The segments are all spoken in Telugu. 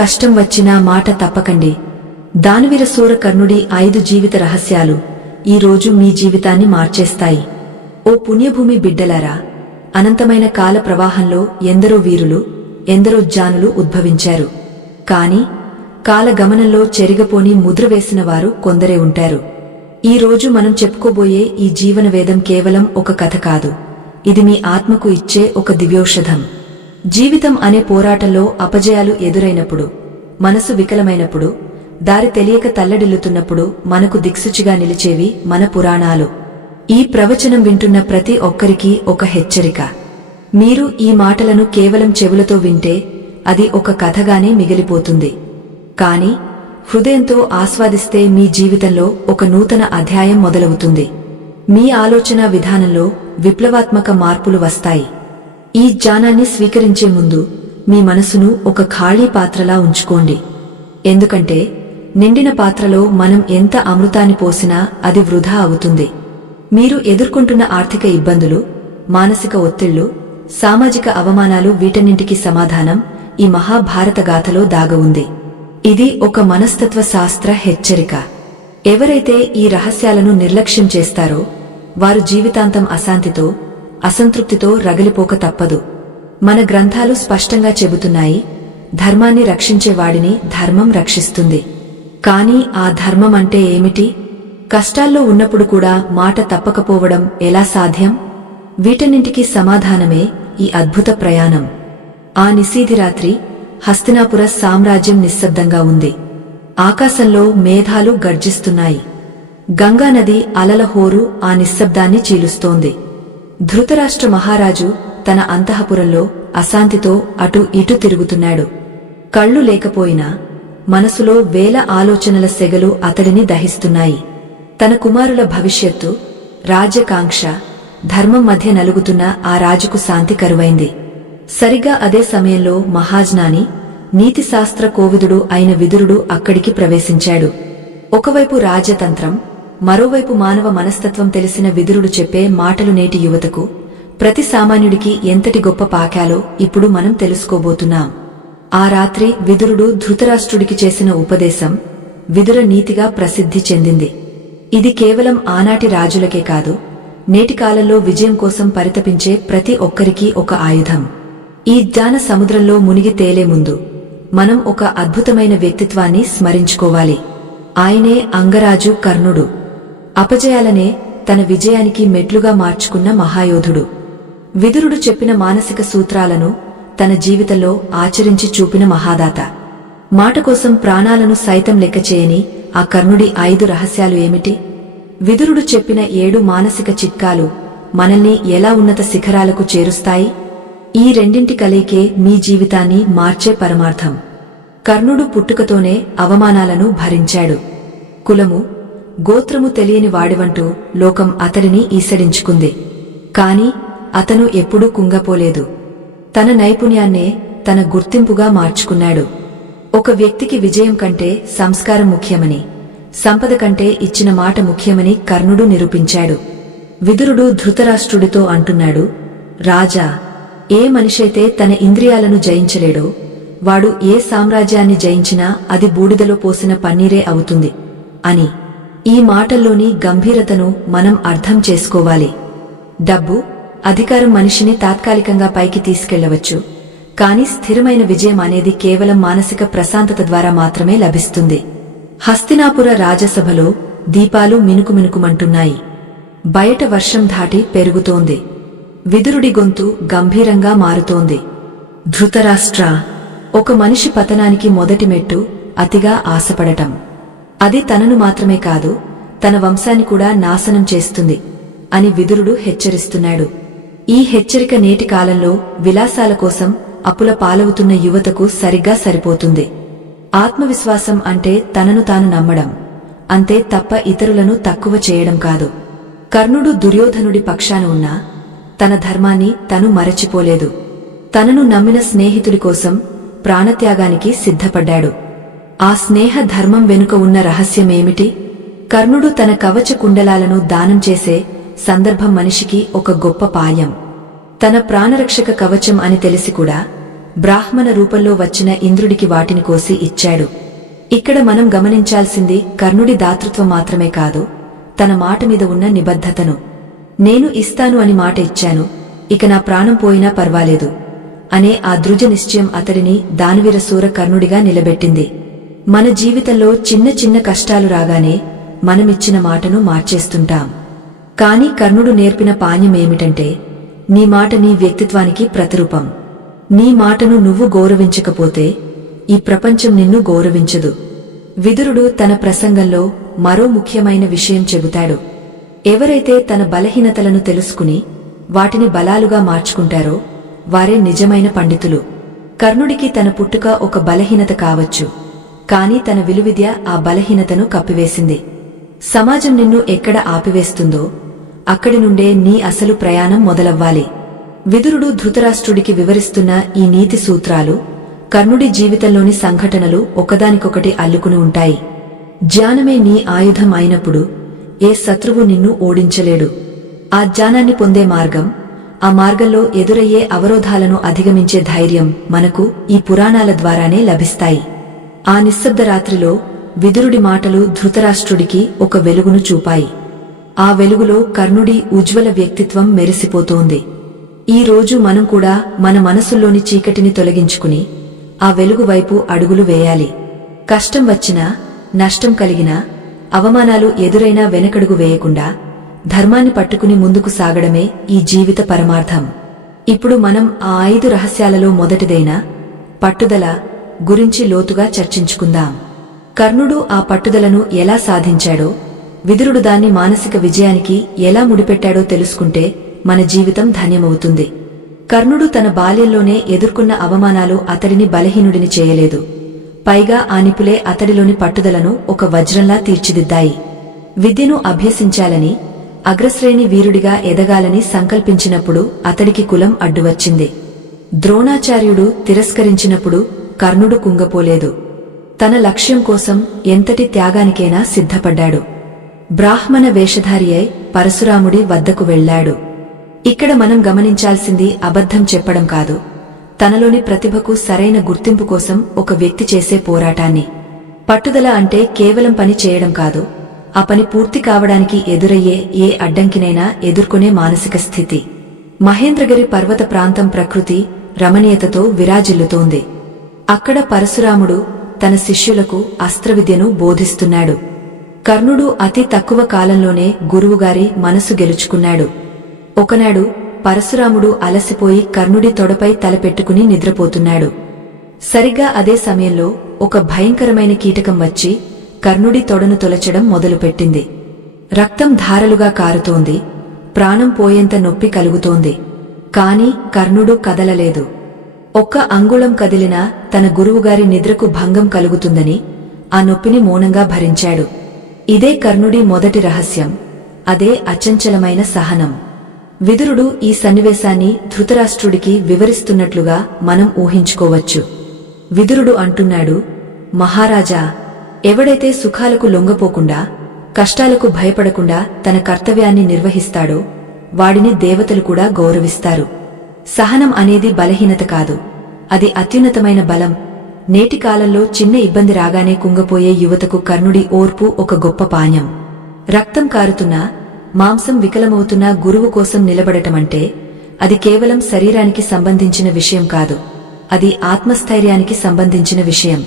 కష్టం వచ్చినా మాట తప్పకండి. దానవీరశూర కర్ణుడి 5 జీవిత రహస్యాలు ఈ రోజు మీ జీవితాన్ని మార్చేస్తాయి. ఓ పుణ్యభూమి బిడ్డలారా, అనంతమైన కాల ప్రవాహంలో ఎందరో వీరులు, ఎందరో జ్ఞానులు ఉద్భవించారు. కాని కాలగమనంలో చెరిగపోని ముద్ర వేసిన వారు కొందరే ఉంటారు. ఈ రోజు మనం చెప్పుకోబోయే ఈ జీవనవేదం కేవలం ఒక కథ కాదు, ఇది మీ ఆత్మకు ఇచ్చే ఒక దివ్యౌషధం. జీవితం అనే పోరాటంలో అపజయాలు ఎదురైనప్పుడు, మనసు వికలమైనప్పుడు, దారి తెలియక తల్లడిల్లుతున్నప్పుడు మనకు దిక్సూచిగా నిలిచేవి మన పురాణాలు. ఈ ప్రవచనం వింటున్న ప్రతి ఒక్కరికీ ఒక హెచ్చరిక. మీరు ఈ మాటలను కేవలం చెవులతో వింటే అది ఒక కథగానే మిగిలిపోతుంది. కాని హృదయంతో ఆస్వాదిస్తే మీ జీవితంలో ఒక నూతన అధ్యాయం మొదలవుతుంది. మీ ఆలోచన విధానంలో విప్లవాత్మక మార్పులు వస్తాయి. ఈ జ్ఞానాన్ని స్వీకరించే ముందు మీ మనసును ఒక ఖాళీ పాత్రలా ఉంచుకోండి. ఎందుకంటే నిండిన పాత్రలో మనం ఎంత అమృతాన్ని పోసినా అది వృధా అవుతుంది. మీరు ఎదుర్కొంటున్న ఆర్థిక ఇబ్బందులు, మానసిక ఒత్తిళ్లు, సామాజిక అవమానాలు, వీటన్నింటికి సమాధానం ఈ మహాభారత గాథలో దాగ ఉంది. ఇది ఒక మనస్తత్వ శాస్త్ర హెచ్చరిక. ఎవరైతే ఈ రహస్యాలను నిర్లక్ష్యం చేస్తారో వారు జీవితాంతం అశాంతితో, అసంతృప్తితో రగిలిపోక తప్పదు. మన గ్రంథాలు స్పష్టంగా చెబుతున్నాయి, ధర్మాన్ని రక్షించేవాడిని ధర్మం రక్షిస్తుంది. కాని ఆ ధర్మం అంటే ఏమిటి? కష్టాల్లో ఉన్నప్పుడు కూడా మాట తప్పకపోవడం ఎలా సాధ్యం? వీటన్నింటికీ సమాధానమే ఈ అద్భుత ప్రయాణం. ఆ నిశీధి రాత్రి హస్తినాపుర సామ్రాజ్యం నిశ్శబ్దంగా ఉంది. ఆకాశంలో మేఘాలు గర్జిస్తున్నాయి. గంగానది అలల హోరు ఆ నిశ్శబ్దాన్ని చీలుస్తోంది. ధృతరాష్ట్ర మహారాజు తన అంతఃపురంలో అశాంతితో అటు ఇటు తిరుగుతున్నాడు. కళ్ళు లేకపోయినా మనసులో వేల ఆలోచనల సెగలు అతడిని దహిస్తున్నాయి. తన కుమారుల భవిష్యత్తు, రాజ్యకాంక్ష, ధర్మం మధ్య నలుగుతున్న ఆ రాజుకు శాంతి కరువైంది. సరిగా అదే సమయంలో మహాజ్ఞాని, నీతిశాస్త్ర కోవిదుడు అయిన విదురుడు అక్కడికి ప్రవేశించాడు. ఒకవైపు రాజతంత్రం, మరోవైపు మానవ మనస్తత్వం తెలిసిన విదురుడు చెప్పే మాటలు నేటి యువతకు, ప్రతి సామాన్యుడికి ఎంతటి గొప్ప పాకాలో ఇప్పుడు మనం తెలుసుకోబోతున్నాం. ఆ రాత్రి విదురుడు ధృతరాష్ట్రుడికి చేసిన ఉపదేశం విదుర నీతిగా ప్రసిద్ధి చెందింది. ఇది కేవలం ఆనాటి రాజులకే కాదు, నేటి కాలంలో విజయం కోసం పరితపించే ప్రతి ఒక్కరికీ ఒక ఆయుధం. ఈ జ్ఞాన సముద్రంలో మునిగి తేలే ముందు మనం ఒక అద్భుతమైన వ్యక్తిత్వాన్ని స్మరించుకోవాలి. ఆయనే అంగరాజు కర్ణుడు. అపజయాలనే తన విజయానికి మెట్లుగా మార్చుకున్న మహాయోధుడు. విదురుడు చెప్పిన మానసిక సూత్రాలను తన జీవితంలో ఆచరించి చూపిన మహాదాత. మాట కోసం ప్రాణాలను సైతం లెక్కచేయని ఆ కర్ణుడి 5 రహస్యాలు ఏమిటి? విదురుడు చెప్పిన 7 మానసిక చిట్కాలు మనల్ని ఎలా ఉన్నత శిఖరాలకు చేరుస్తాయి? ఈ రెండింటి కలయికే మీ జీవితాన్ని మార్చే పరమార్థం. కర్ణుడు పుట్టుకతోనే అవమానాలను భరించాడు. కులము, గోత్రము తెలియని వాడివంటూ లోకం అతడిని ఈసడించుకుంది. కాని అతను ఎప్పుడూ కుంగపోలేదు. తన నైపుణ్యాన్నే తన గుర్తింపుగా మార్చుకున్నాడు. ఒక వ్యక్తికి విజయం కంటే సంస్కారం ముఖ్యమని, సంపద కంటే ఇచ్చిన మాట ముఖ్యమని కర్ణుడు నిరూపించాడు. విదురుడు ధృతరాష్ట్రుడితో అంటున్నాడు, రాజా, ఏ మనిషైతే తన ఇంద్రియాలను జయించలేడో వాడు ఏ సామ్రాజ్యాన్ని జయించినా అది బూడిదలో పోసిన పన్నీరే అవుతుంది అని. ఈ మాటల్లోని గంభీరతను మనం అర్థం చేసుకోవాలి. డబ్బు, అధికారం మనిషిని తాత్కాలికంగా పైకి తీసుకెళ్లవచ్చు, కాని స్థిరమైన విజయం అనేది కేవలం మానసిక ప్రశాంతత ద్వారా మాత్రమే లభిస్తుంది. హస్తినాపుర రాజసభలో దీపాలు మినుకుమినుకుమంటున్నాయి. బయట వర్షం ధాటి పెరుగుతోంది. విదురుడి గొంతు గంభీరంగా మారుతోంది. ధృతరాష్ట్ర, ఒక మనిషి పతనానికి మొదటి మెట్టు అతిగా ఆశపడటం. అది తనను మాత్రమే కాదు, తన వంశాన్ని కూడా నాశనం చేస్తుంది అని విదురుడు హెచ్చరిస్తున్నాడు. ఈ హెచ్చరిక నేటి కాలంలో విలాసాల కోసం అప్పుల పాలవుతున్న యువతకు సరిగ్గా సరిపోతుంది. ఆత్మవిశ్వాసం అంటే తనను తాను నమ్మడం అంతే తప్ప ఇతరులను తక్కువ చేయడం కాదు. కర్ణుడు దుర్యోధనుడి పక్షాన ఉన్నా తన ధర్మాన్ని తను మరచిపోలేదు. తనను నమ్మిన స్నేహితుడి కోసం ప్రాణత్యాగానికి సిద్ధపడ్డాడు. ఆ స్నేహ ధర్మం వెనుక ఉన్న రహస్యమేమిటి? కర్ణుడు తన కవచ కుండలాలను దానం చేసే సందర్భం మనిషికి ఒక గొప్ప పాయం. తన ప్రాణరక్షక కవచం అని తెలిసి కూడా బ్రాహ్మణ రూపంలో వచ్చిన ఇంద్రుడికి వాటిని కోసి ఇచ్చాడు. ఇక్కడ మనం గమనించాల్సింది కర్ణుడి దాతృత్వం మాత్రమే కాదు, తన మాట మీద ఉన్న నిబద్ధతను. నేను ఇస్తాను అని మాట ఇచ్చాను, ఇక నా ప్రాణం పోయినా పర్వాలేదు అనే ఆ దృఢ నిశ్చయం అతడిని దానవీరశూర కర్ణుడిగా నిలబెట్టింది. మన జీవితంలో చిన్న చిన్న కష్టాలు రాగానే మనమిచ్చిన మాటను మార్చేస్తుంటాం. కాని కర్ణుడు నేర్పిన పాణ్యమేమిటంటే, నీ మాట నీ వ్యక్తిత్వానికి ప్రతిరూపం. నీ మాటను నువ్వు గౌరవించకపోతే ఈ ప్రపంచం నిన్ను గౌరవించదు. విదురుడు తన ప్రసంగంలో మరో ముఖ్యమైన విషయం చెబుతాడు. ఎవరైతే తన బలహీనతలను తెలుసుకుని వాటిని బలాలుగా మార్చుకుంటారో వారే నిజమైన పండితులు. కర్ణుడికి తన పుట్టుక ఒక బలహీనత కావచ్చు, కాని తన విలువిద్య ఆ బలహీనతను కప్పివేసింది. సమాజం నిన్ను ఎక్కడ ఆపివేస్తుందో అక్కడి నుండే నీ అసలు ప్రయాణం మొదలవ్వాలి. విదురుడు ధృతరాష్ట్రుడికి వివరిస్తున్న ఈ నీతి సూత్రాలు కర్ణుడి జీవితంలోని సంఘటనలు ఒకదానికొకటి అల్లుకుని ఉంటాయి. జ్ఞానమే నీ ఆయుధం అయినప్పుడు ఏ శత్రువు నిన్ను ఓడించలేడు. ఆ జ్ఞానాన్ని పొందే మార్గం, ఆ మార్గంలో ఎదురయ్యే అవరోధాలను అధిగమించే ధైర్యం మనకు ఈ పురాణాల ద్వారానే లభిస్తాయి. ఆ నిశ్శబ్ద రాత్రిలో విదురుడి మాటలు ధృతరాష్ట్రుడికి ఒక వెలుగును చూపాయి. ఆ వెలుగులో కర్ణుడి ఉజ్వల వ్యక్తిత్వం మెరిసిపోతోంది. ఈ రోజు మనం కూడా మన మనసుల్లోని చీకటిని తొలగించుకుని ఆ వెలుగు వైపు అడుగులు వేయాలి. కష్టం వచ్చినా, నష్టం కలిగినా, అవమానాలు ఎదురైనా వెనకడుగు వేయకుండా ధర్మాన్ని పట్టుకుని ముందుకు సాగడమే ఈ జీవిత పరమార్థం. ఇప్పుడు మనం ఆ 5 రహస్యాలలో మొదటిదైన పట్టుదల గురించి లోతుగా చర్చించుకుందాం. కర్ణుడు ఆ పట్టుదలను ఎలా సాధించాడో, విదురుడు దాన్ని మానసిక విజయానికి ఎలా ముడిపెట్టాడో తెలుసుకుంటే మన జీవితం ధన్యమవుతుంది. కర్ణుడు తన బాల్యంలోనే ఎదుర్కొన్న అవమానాలు అతడిని బలహీనుడిని చేయలేదు. పైగా ఆ నిపులే అతడిలోని పట్టుదలను ఒక వజ్రంలా తీర్చిదిద్దాయి. విద్యను అభ్యసించాలని, అగ్రశ్రేణి వీరుడిగా ఎదగాలని సంకల్పించినప్పుడు అతడికి కులం అడ్డువచ్చింది. ద్రోణాచార్యుడు తిరస్కరించినప్పుడు కర్ణుడు కుంగపోలేదు. తన లక్ష్యం కోసం ఎంతటి త్యాగానికైనా సిద్ధపడ్డాడు. బ్రాహ్మణ వేషధారి అయి పరశురాముడి వద్దకు వెళ్లాడు. ఇక్కడ మనం గమనించాల్సింది అబద్ధం చెప్పడం కాదు, తనలోని ప్రతిభకు సరైన గుర్తింపు కోసం ఒక వ్యక్తి చేసే పోరాటాన్ని. పట్టుదల అంటే కేవలం పని చేయడం కాదు, ఆ పని పూర్తి కావడానికి ఎదురయ్యే ఏ అడ్డంకినైనా ఎదుర్కొనే మానసిక స్థితి. మహేంద్రగిరి పర్వత ప్రాంతం ప్రకృతి రమణీయతతో విరాజిల్లుతోంది. అక్కడ పరశురాముడు తన శిష్యులకు అస్త్రవిద్యను బోధిస్తున్నాడు. కర్ణుడు అతి తక్కువ కాలంలోనే గురువుగారి మనసు గెలుచుకున్నాడు. ఒకనాడు పరశురాముడు అలసిపోయి కర్ణుడి తొడపై తలపెట్టుకుని నిద్రపోతున్నాడు. సరిగ్గా అదే సమయంలో ఒక భయంకరమైన కీటకం వచ్చి కర్ణుడి తొడను తొలచడం మొదలుపెట్టింది. రక్తం ధారలుగా కారుతోంది, ప్రాణం పోయేంత నొప్పి కలుగుతోంది. కాని కర్ణుడు కదలలేదు. ఒక్క అంగుళం కదిలినా తన గురువుగారి నిద్రకు భంగం కలుగుతుందని ఆ నొప్పిని మౌనంగా భరించాడు. ఇదే కర్ణుడి మొదటి రహస్యం, అదే అచంచలమైన సహనం. విదురుడు ఈ సన్నివేశాన్ని ధృతరాష్ట్రుడికి వివరిస్తున్నట్లుగా మనం ఊహించుకోవచ్చు. విదురుడు అంటున్నాడు, మహారాజా, ఎవడైతే సుఖాలకు లొంగపోకుండా, కష్టాలకు భయపడకుండా తన కర్తవ్యాన్ని నిర్వహిస్తాడో వాడిని దేవతలు కూడా గౌరవిస్తారు. సహనం అనేది బలహీనత కాదు, అది అత్యున్నతమైన బలం. నేటి కాలంలో చిన్న ఇబ్బంది రాగానే కుంగపోయే యువతకు కర్ణుడి ఓర్పు ఒక గొప్ప పాణ్యం. రక్తం కారుతున్నా, మాంసం వికలమవుతున్నా గురువు కోసం నిలబడటమంటే అది కేవలం శరీరానికి సంబంధించిన విషయం కాదు, అది ఆత్మస్థైర్యానికి సంబంధించిన విషయం.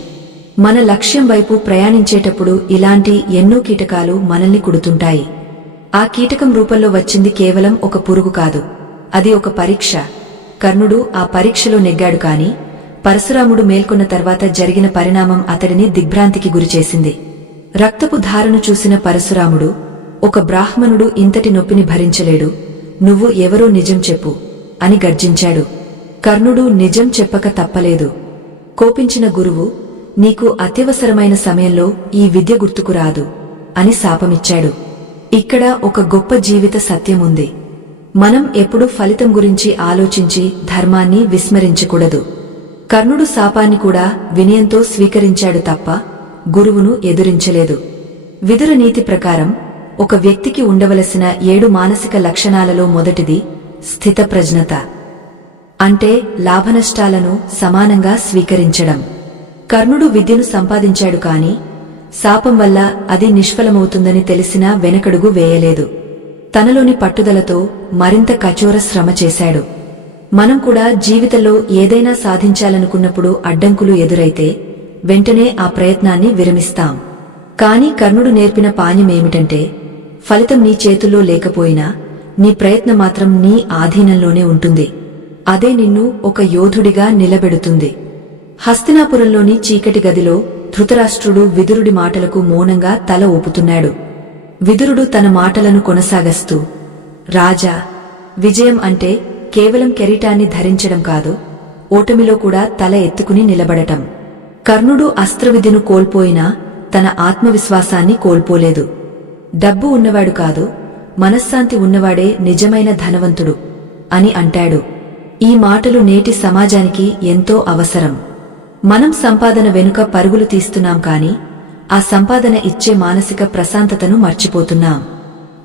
మన లక్ష్యం వైపు ప్రయాణించేటప్పుడు ఇలాంటి ఎన్నో కీటకాలు మనల్ని కుడుతుంటాయి. ఆ కీటకం రూపంలో వచ్చింది కేవలం ఒక పురుగు కాదు, అది ఒక పరీక్ష. కర్ణుడు ఆ పరీక్షలో నెగ్గాడు. కాని పరశురాముడు మేల్కొన్న తర్వాత జరిగిన పరిణామం అతడిని దిగ్భ్రాంతికి గురిచేసింది. రక్తపు ధారను చూసిన పరశురాముడు, ఒక బ్రాహ్మణుడు ఇంతటి నొప్పిని భరించలేడు, నువ్వు ఎవరో నిజం చెప్పు అని గర్జించాడు. కర్ణుడు నిజం చెప్పక తప్పలేదు. కోపించిన గురువు, నీకు అత్యవసరమైన సమయంలో ఈ విద్య గుర్తుకు రాదు అని శాపమిచ్చాడు. ఇక్కడ ఒక గొప్ప జీవిత సత్యముంది. మనం ఎప్పుడూ ఫలితం గురించి ఆలోచించి ధర్మాన్ని విస్మరించకూడదు. కర్ణుడు శాపాన్ని కూడా వినయంతో స్వీకరించాడు తప్ప గురువును ఎదురించలేదు. విదుర నీతి ప్రకారం ఒక వ్యక్తికి ఉండవలసిన 7 మానసిక లక్షణాలలో మొదటిది స్థితప్రజ్ఞత. అంటే లాభనష్టాలను సమానంగా స్వీకరించడం. కర్ణుడు విద్యను సంపాదించాడు కాని శాపం వల్ల అది నిష్ఫలమవుతుందని తెలిసినా వెనకడుగు వేయలేదు. తనలోని పట్టుదలతో మరింత కఠోర శ్రమ చేశాడు. మనం కూడా జీవితంలో ఏదైనా సాధించాలనుకున్నప్పుడు అడ్డంకులు ఎదురైతే వెంటనే ఆ ప్రయత్నాన్ని విరమిస్తాం. కాని కర్ణుడు నేర్పిన పాణ్యమేమిటంటే, ఫలితం నీ చేతుల్లో లేకపోయినా నీ ప్రయత్నం మాత్రం నీ ఆధీనంలోనే ఉంటుంది. అదే నిన్ను ఒక యోధుడిగా నిలబెడుతుంది. హస్తినాపురంలోని చీకటి గదిలో ధృతరాష్ట్రుడు విదురుడి మాటలకు మౌనంగా తల ఊపుతున్నాడు. విదురుడు తన మాటలను కొనసాగస్తూ, రాజా, విజయం అంటే కేవలం కెరీటాన్ని ధరించడం కాదు, ఓటమిలో కూడా తల ఎత్తుకుని నిలబడటం. కర్ణుడు అస్త్రవిద్యను కోల్పోయినా తన ఆత్మవిశ్వాసాన్ని కోల్పోలేదు. డబ్బు ఉన్నవాడు కాదు, మనశ్శాంతి ఉన్నవాడే నిజమైన ధనవంతుడు అని అంటాడు. ఈ మాటలు నేటి సమాజానికి ఎంతో అవసరం. మనం సంపాదన వెనుక పరుగులు తీస్తున్నాం కాని ఆ సంపాదన ఇచ్చే మానసిక ప్రశాంతతను మర్చిపోతున్నాం.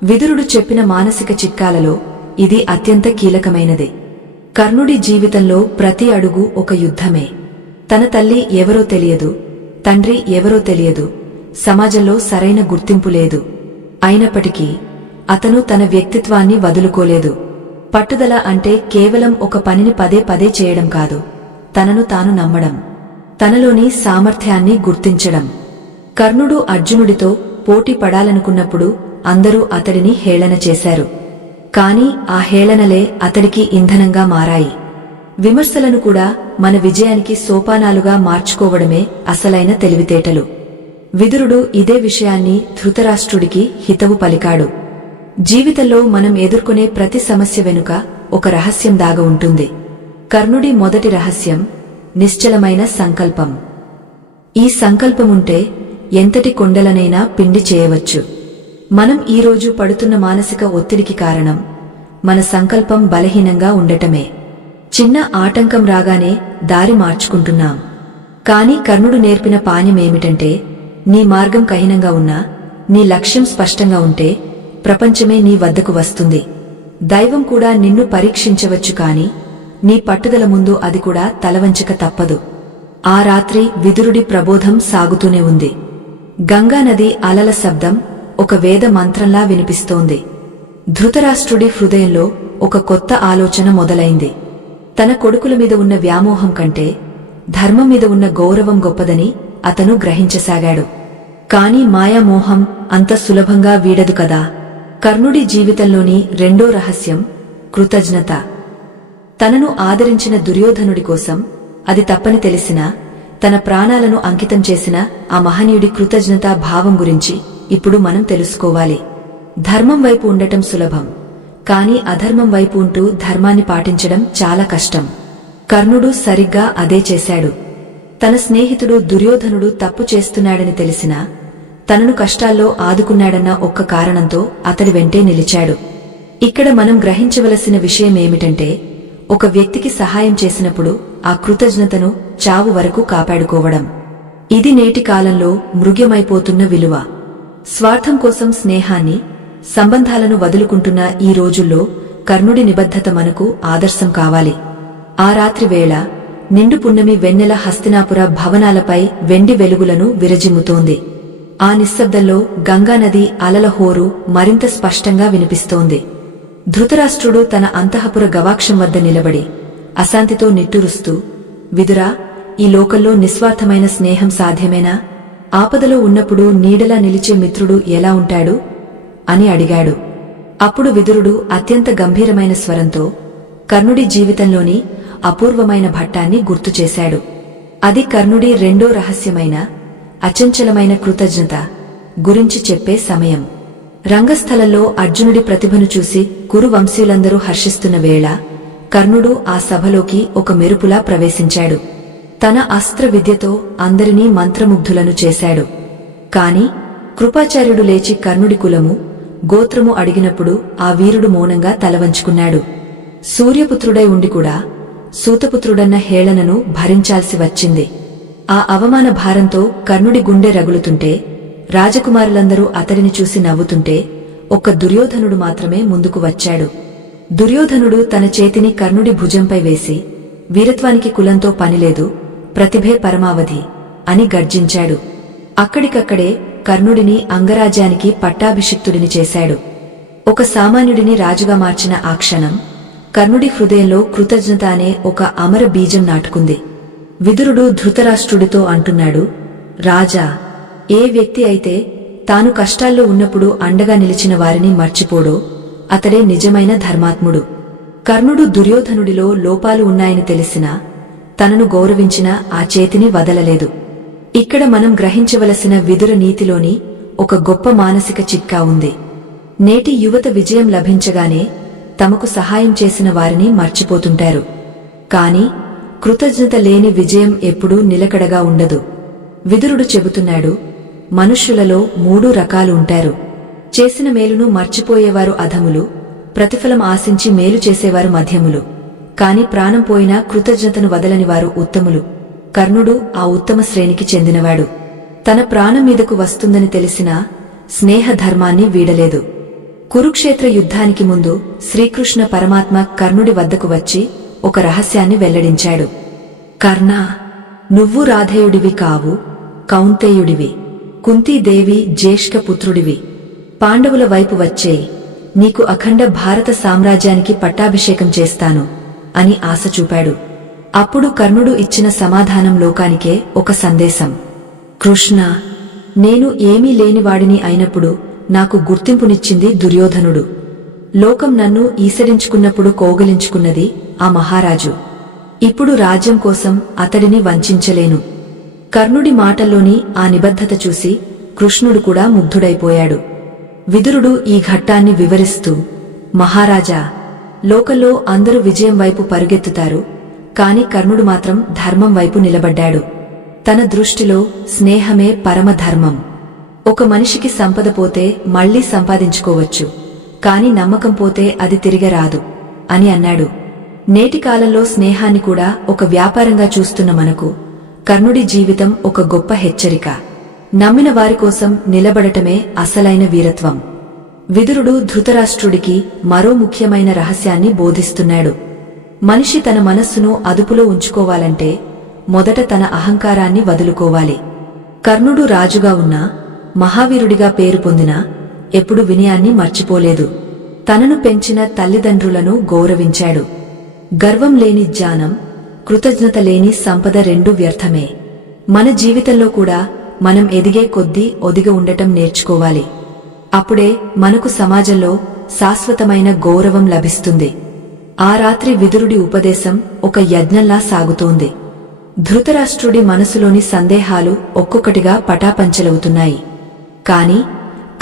విదురుడు చెప్పిన మానసిక చిట్కాలలో ఇది అత్యంత కీలకమైనది. కర్ణుడి జీవితంలో ప్రతి అడుగు ఒక యుద్ధమే. తన తల్లి ఎవరో తెలియదు, తండ్రి ఎవరో తెలియదు, సమాజంలో సరైన గుర్తింపు లేదు. అయినప్పటికీ అతను తన వ్యక్తిత్వాన్ని వదులుకోలేదు. పట్టుదల అంటే కేవలం ఒక పనిని పదే పదే చేయడం కాదు, తనను తాను నమ్మడం, తనలోని సామర్థ్యాన్ని గుర్తించడం. కర్ణుడు అర్జునుడితో పోటీ పడాలనుకున్నప్పుడు అందరూ అతడిని హేళన చేశారు. కాని ఆ హేళనలే అతడికి ఇంధనంగా మారాయి. విమర్శలను కూడా మన విజయానికి సోపానాలుగా మార్చుకోవడమే అసలైన తెలివితేటలు. విదురుడు ఇదే విషయాన్ని ధృతరాష్ట్రుడికి హితవు పలికాడు. జీవితంలో మనం ఎదుర్కొనే ప్రతి సమస్య వెనుక ఒక రహస్యం దాగ ఉంటుంది. కర్ణుడి మొదటి రహస్యం నిశ్చలమైన సంకల్పం. ఈ సంకల్పముంటే ఎంతటి కొండలనైనా పిండి చేయవచ్చు. మనం ఈరోజు పడుతున్న మానసిక ఒత్తిడికి కారణం మన సంకల్పం బలహీనంగా ఉండటమే. చిన్న ఆటంకం రాగానే దారి మార్చుకుంటున్నాం. కాని కర్ణుడు నేర్పిన పాణ్యమేమిటంటే, నీ మార్గం కఠినంగా ఉన్నా, నీ లక్ష్యం స్పష్టంగా ఉంటే ప్రపంచమే నీ వద్దకు వస్తుంది. దైవం కూడా నిన్ను పరీక్షించవచ్చు కాని నీ పట్టుదల ముందు అది కూడా తలవంచక తప్పదు. ఆ రాత్రి విదురుడి ప్రబోధం సాగుతూనే ఉంది. గంగానది అలల శబ్దం ఒక వేద మంత్రంలా వినిపిస్తోంది. ధృతరాష్ట్రుడి హృదయంలో ఒక కొత్త ఆలోచన మొదలైంది. తన కొడుకుల మీద ఉన్న వ్యామోహం కంటే ధర్మం మీద ఉన్న గౌరవం గొప్పదని అతను గ్రహించసాగాడు. కాని మాయామోహం అంత సులభంగా వీడదు కదా. కర్ణుడి జీవితంలోని రెండో రహస్యం కృతజ్ఞత. తనను ఆదరించిన దుర్యోధనుడి కోసం, అది తప్పని తెలిసినా తన ప్రాణాలను అంకితం చేసిన ఆ మహనీయుడి కృతజ్ఞతా భావం గురించి ఇప్పుడు మనం తెలుసుకోవాలి. ధర్మం వైపు ఉండటం సులభం, కాని అధర్మం వైపు ఉంటూ ధర్మాన్ని పాటించడం చాలా కష్టం. కర్ణుడు సరిగ్గా అదే చేశాడు. తన స్నేహితుడు దుర్యోధనుడు తప్పు చేస్తున్నాడని తెలిసినా తనను కష్టాల్లో ఆదుకున్నాడన్న ఒక్క కారణంతో అతడి వెంటే నిలిచాడు. ఇక్కడ మనం గ్రహించవలసిన విషయమేమిటంటే, ఒక వ్యక్తికి సహాయం చేసినప్పుడు ఆ కృతజ్ఞతను చావు వరకు కాపాడుకోవడం. ఇది నేటి కాలంలో మృగ్యమైపోతున్న విలువ. స్వార్థం కోసం స్నేహాన్ని, సంబంధాలను వదులుకుంటున్న ఈ రోజుల్లో కర్ణుడి నిబద్ధత మనకు ఆదర్శం కావాలి. ఆ రాత్రి వేళ నిండు పున్నమి వెన్నెల హస్తినాపుర భవనాలపై వెండి వెలుగులను విరజిమ్ముతోంది. ఆ నిశ్శబ్దంలో గంగానది అలల హోరు మరింత స్పష్టంగా వినిపిస్తోంది. ధృతరాష్ట్రుడు తన అంతఃపుర గవాక్షం వద్ద నిలబడి అశాంతితో నిట్టూరుస్తూ, విదురా, ఈ లోకంలో నిస్వార్థమైన స్నేహం సాధ్యమేనా? ఆపదలో ఉన్నప్పుడు నీడలా నిలిచే మిత్రుడు ఎలా ఉంటాడు అని అడిగాడు. అప్పుడు విదురుడు అత్యంత గంభీరమైన స్వరంతో కర్ణుడి జీవితంలోని అపూర్వమైన ఘట్టాన్ని గుర్తుచేశాడు. అది కర్ణుడి రెండో రహస్యమైన అచంచలమైన కృతజ్ఞత గురించి చెప్పే సమయం. రంగస్థలంలో అర్జునుడి ప్రతిభను చూసి కురు వంశీయులందరూ హర్షిస్తున్న వేళ కర్ణుడు ఆ సభలోకి ఒక మెరుపులా ప్రవేశించాడు. తన అస్త్ర విద్యతో అందరినీ మంత్రముగ్ధులను చేశాడు. కాని కృపాచార్యుడు లేచి కర్ణుడి కులము, గోత్రము అడిగినప్పుడు ఆ వీరుడు మౌనంగా తలవంచుకున్నాడు. సూర్యపుత్రుడై ఉండి కూడా సూతపుత్రుడన్న హేళనను భరించాల్సి వచ్చింది. ఆ అవమాన భారంతో కర్ణుడి గుండె రగులుతుంటే, రాజకుమారులందరూ అతడిని చూసి నవ్వుతుంటే ఒక్క దుర్యోధనుడు మాత్రమే ముందుకు వచ్చాడు. దుర్యోధనుడు తన చేతిని కర్ణుడి భుజంపై వేసి, వీరత్వానికి కులంతో పనిలేదు, ప్రతిభే పరమావధి అని గర్జించాడు. అక్కడికక్కడే కర్ణుడిని అంగరాజ్యానికి పట్టాభిషిక్తుడిని చేశాడు. ఒక సామాన్యుడిని రాజుగా మార్చిన ఆ క్షణం కర్ణుడి హృదయంలో కృతజ్ఞత అనే ఒక అమర బీజం నాటుకుంది. విదురుడు ధృతరాష్ట్రుడితో అంటున్నాడు, రాజా, ఏ వ్యక్తి అయితే తాను కష్టాల్లో ఉన్నప్పుడు అండగా నిలిచిన వారిని మర్చిపోడో అతడే నిజమైన ధర్మాత్ముడు. కర్ణుడు దుర్యోధనుడిలో లోపాలు ఉన్నాయని తెలిసినా తనను గౌరవించిన ఆ చేతిని వదలలేదు. ఇక్కడ మనం గ్రహించవలసిన విదుర నీతిలోని ఒక గొప్ప మానసిక చిట్కా ఉంది. నేటి యువత విజయం లభించగానే తమకు సహాయం చేసిన వారిని మర్చిపోతుంటారు. కాని కృతజ్ఞత లేని విజయం ఎప్పుడూ నిలకడగా ఉండదు. విదురుడు చెబుతున్నాడు, మనుష్యులలో 3 రకాలు ఉంటారు. చేసిన మేలును మర్చిపోయేవారు అధములు, ప్రతిఫలం ఆశించి మేలు చేసేవారు మధ్యములు, కాని ప్రాణం పోయినా కృతజ్ఞతను వదలనివారు ఉత్తములు. కర్ణుడు ఆ ఉత్తమ శ్రేణికి చెందినవాడు. తన ప్రాణం మీదకు వస్తుందని తెలిసినా స్నేహ ధర్మాన్ని వీడలేదు. కురుక్షేత్ర యుద్ధానికి ముందు శ్రీకృష్ణ పరమాత్మ కర్ణుడి వద్దకు వచ్చి ఒక రహస్యాన్ని వెల్లడించాడు. కర్ణా, నువ్వు రాధేయుడివి కావు, కౌంతేయుడివి, కుంతీదేవి జ్యేష్ఠపుత్రుడివి. పాండవుల వైపు వచ్చేయి, నీకు అఖండ భారత సామ్రాజ్యానికి పట్టాభిషేకం చేస్తాను అని ఆశ చూపాడు. అప్పుడు కర్ణుడు ఇచ్చిన సమాధానం లోకానికే ఒక సందేశం. కృష్ణ, నేను ఏమీ లేనివాడిని అయినప్పుడు నాకు గుర్తింపునిచ్చింది దుర్యోధనుడు. లోకం నన్ను ఈసరించుకున్నప్పుడు కౌగిలించుకున్నది ఆ మహారాజు. ఇప్పుడు రాజ్యం కోసం అతడిని వంచలేను. కర్ణుడి మాటల్లోని ఆ నిబద్ధత చూసి కృష్ణుడు కూడా ముగ్ధుడైపోయాడు. విదురుడు ఈ ఘట్టాన్ని వివరిస్తూ, మహారాజా, లోకంలో అందరూ విజయం వైపు పరుగెత్తుతారు, కాని కర్ణుడు మాత్రం ధర్మం వైపు నిలబడ్డాడు. తన దృష్టిలో స్నేహమే పరమధర్మం. ఒక మనిషికి సంపద పోతే మళ్లీ సంపాదించుకోవచ్చు, కాని నమ్మకం పోతే అది తిరిగి రాదు అని అన్నాడు. నేటి కాలంలో స్నేహాన్ని కూడా ఒక వ్యాపారంగా చూస్తున్న మనకు కర్ణుడి జీవితం ఒక గొప్ప హెచ్చరిక. నమ్మిన వారి కోసం నిలబడటమే అసలైన వీరత్వం. విదురుడు ధృతరాష్ట్రుడికి మరో ముఖ్యమైన రహస్యాన్ని బోధిస్తున్నాడు. మనిషి తన మనస్సును అదుపులో ఉంచుకోవాలంటే మొదట తన అహంకారాన్ని వదులుకోవాలి. కర్ణుడు రాజుగా ఉన్నా, మహావీరుడిగా పేరు పొందినా ఎప్పుడు వినయాన్ని మర్చిపోలేదు. తనను పెంచిన తల్లిదండ్రులను గౌరవించాడు. గర్వం లేని జ్ఞానం, కృతజ్ఞత లేని సంపద రెండూ వ్యర్థమే. మన జీవితంలో కూడా మనం ఎదిగే కొద్దీ ఒదిగి ఉండటం నేర్చుకోవాలి. అప్పుడే మనకు సమాజంలో శాశ్వతమైన గౌరవం లభిస్తుంది. ఆ రాత్రి విదురుడి ఉపదేశం ఒక యజ్ఞంలా సాగుతోంది. ధృతరాష్ట్రుడి మనసులోని సందేహాలు ఒక్కొక్కటిగా పటాపంచలవుతున్నాయి. కాని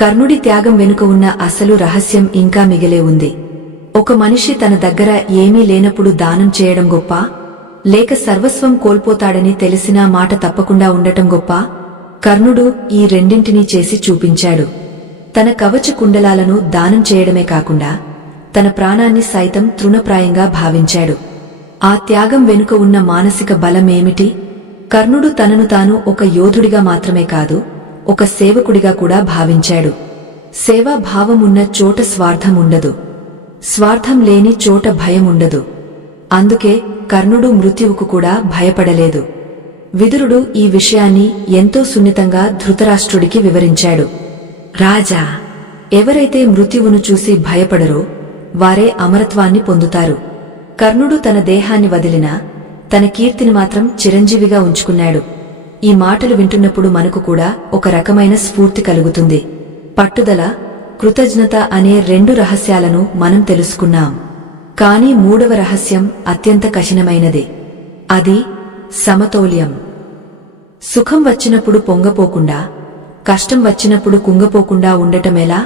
కర్ణుడి త్యాగం వెనుక ఉన్న అసలు రహస్యం ఇంకా మిగిలే ఉంది. ఒక మనిషి తన దగ్గర ఏమీ లేనప్పుడు దానం చేయడం గొప్ప, లేక సర్వస్వం కోల్పోతాడని తెలిసినా మాట తప్పకుండా ఉండటం గొప్ప? కర్ణుడు ఈ రెండింటినీ చేసి చూపించాడు. తన కవచ కుండలాలను దానం చేయడమే కాకుండా తన ప్రాణాన్ని సైతం తృణప్రాయంగా భావించాడు. ఆ త్యాగం వెనుక ఉన్న మానసిక బలమేమిటి? కర్ణుడు తనను తాను ఒక యోధుడిగా మాత్రమే కాదు, ఒక సేవకుడిగా కూడా భావించాడు. సేవాభావం ఉన్న చోట స్వార్థం ఉండదు, స్వార్థం లేని చోట భయం ఉండదు. అందుకే కర్ణుడు మృత్యువుకు కూడా భయపడలేదు. విదురుడు ఈ విషయాన్ని ఎంతో సున్నితంగా ధృతరాష్ట్రుడికి వివరించాడు. రాజా, ఎవరైతే మృత్యువును చూసి భయపడరో వారే అమరత్వాన్ని పొందుతారు. కర్ణుడు తన దేహాన్ని వదిలినా తన కీర్తిని మాత్రం చిరంజీవిగా ఉంచుకున్నాడు. ఈ మాటలు వింటున్నప్పుడు మనకు కూడా ఒక రకమైన స్ఫూర్తి కలుగుతుంది. పట్టుదల, కృతజ్ఞత అనే 2 రహస్యాలను మనం తెలుసుకున్నాం. కాని 3వ రహస్యం అత్యంత కఠినమైనది. అది సమతౌల్యం. సుఖం వచ్చినప్పుడు పొంగపోకుండా, కష్టం వచ్చినప్పుడు కుంగపోకుండా ఉండటమెలా?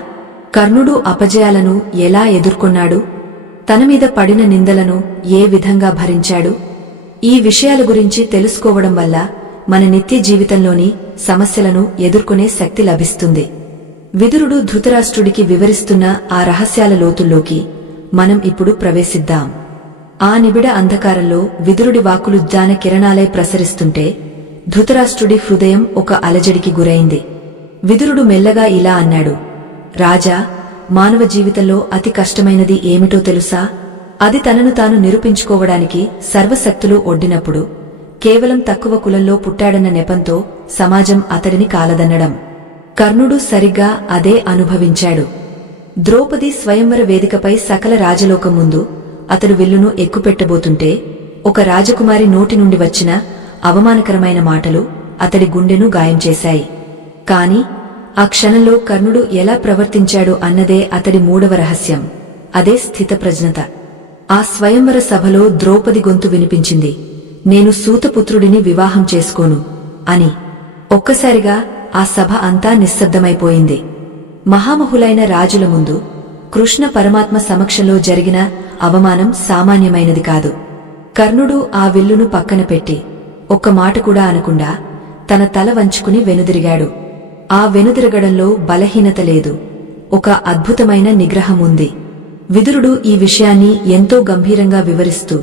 కర్ణుడు అపజయాలను ఎలా ఎదుర్కొన్నాడు? తనమీద పడిన నిందలను ఏ విధంగా భరించాడు? ఈ విషయాల గురించి తెలుసుకోవడం వల్ల మన నిత్య జీవితంలోని సమస్యలను ఎదుర్కొనే శక్తి లభిస్తుంది. విదురుడు ధృతరాష్ట్రుడికి వివరిస్తున్న ఆ రహస్యాల లోతుల్లోకి మనం ఇప్పుడు ప్రవేశిద్దాం. ఆ నిబిడ అంధకారంలో విదురుడి వాక్కులు జ్ఞాన కిరణాలై ప్రసరిస్తుంటే ధృతరాష్ట్రుడి హృదయం ఒక అలజడికి గురైంది. విదురుడు మెల్లగా ఇలా అన్నాడు, రాజా, మానవ జీవితంలో అతి కష్టమైనది ఏమిటో తెలుసా? అది తనను తాను నిరూపించుకోవడానికి సర్వశక్తులు ఒడ్డినప్పుడు కేవలం తక్కువ కులంలో పుట్టాడన్న నెపంతో సమాజం అతడిని కాలదన్నడం. కర్ణుడు సరిగ్గా అదే అనుభవించాడు. ద్రౌపది స్వయంవర వేదికపై సకల రాజలోకం ముందు అతడు విల్లును ఎక్కుపెట్టబోతుంటే ఒక రాజకుమారి నోటి నుండి వచ్చిన అవమానకరమైన మాటలు అతడి గుండెను గాయం చేశాయి. కాని ఆ క్షణంలో కర్ణుడు ఎలా ప్రవర్తించాడు అన్నదే అతడి మూడవ రహస్యం. అదే స్థితప్రజ్ఞత. ఆ స్వయంవర సభలో ద్రౌపది గొంతు వినిపించింది, నేను సూతపుత్రుడిని వివాహం చేసుకోను అని. ఒక్కసారిగా ఆ సభ అంతా నిశ్శబ్దమైపోయింది. మహామహులైన రాజుల ముందు కృష్ణ పరమాత్మ సమక్షంలో జరిగిన అవమానం సామాన్యమైనది కాదు. కర్ణుడు ఆ విల్లును పక్కన పెట్టి ఒక్క మాట కూడా అనకుండా తన తల వంచుకుని వెనుదిరిగాడు. ఆ వెనుదిరగడంలో బలహీనత లేదు, ఒక అద్భుతమైన నిగ్రహం ఉంది. విదురుడు ఈ విషయాన్ని ఎంతో గంభీరంగా వివరిస్తూ,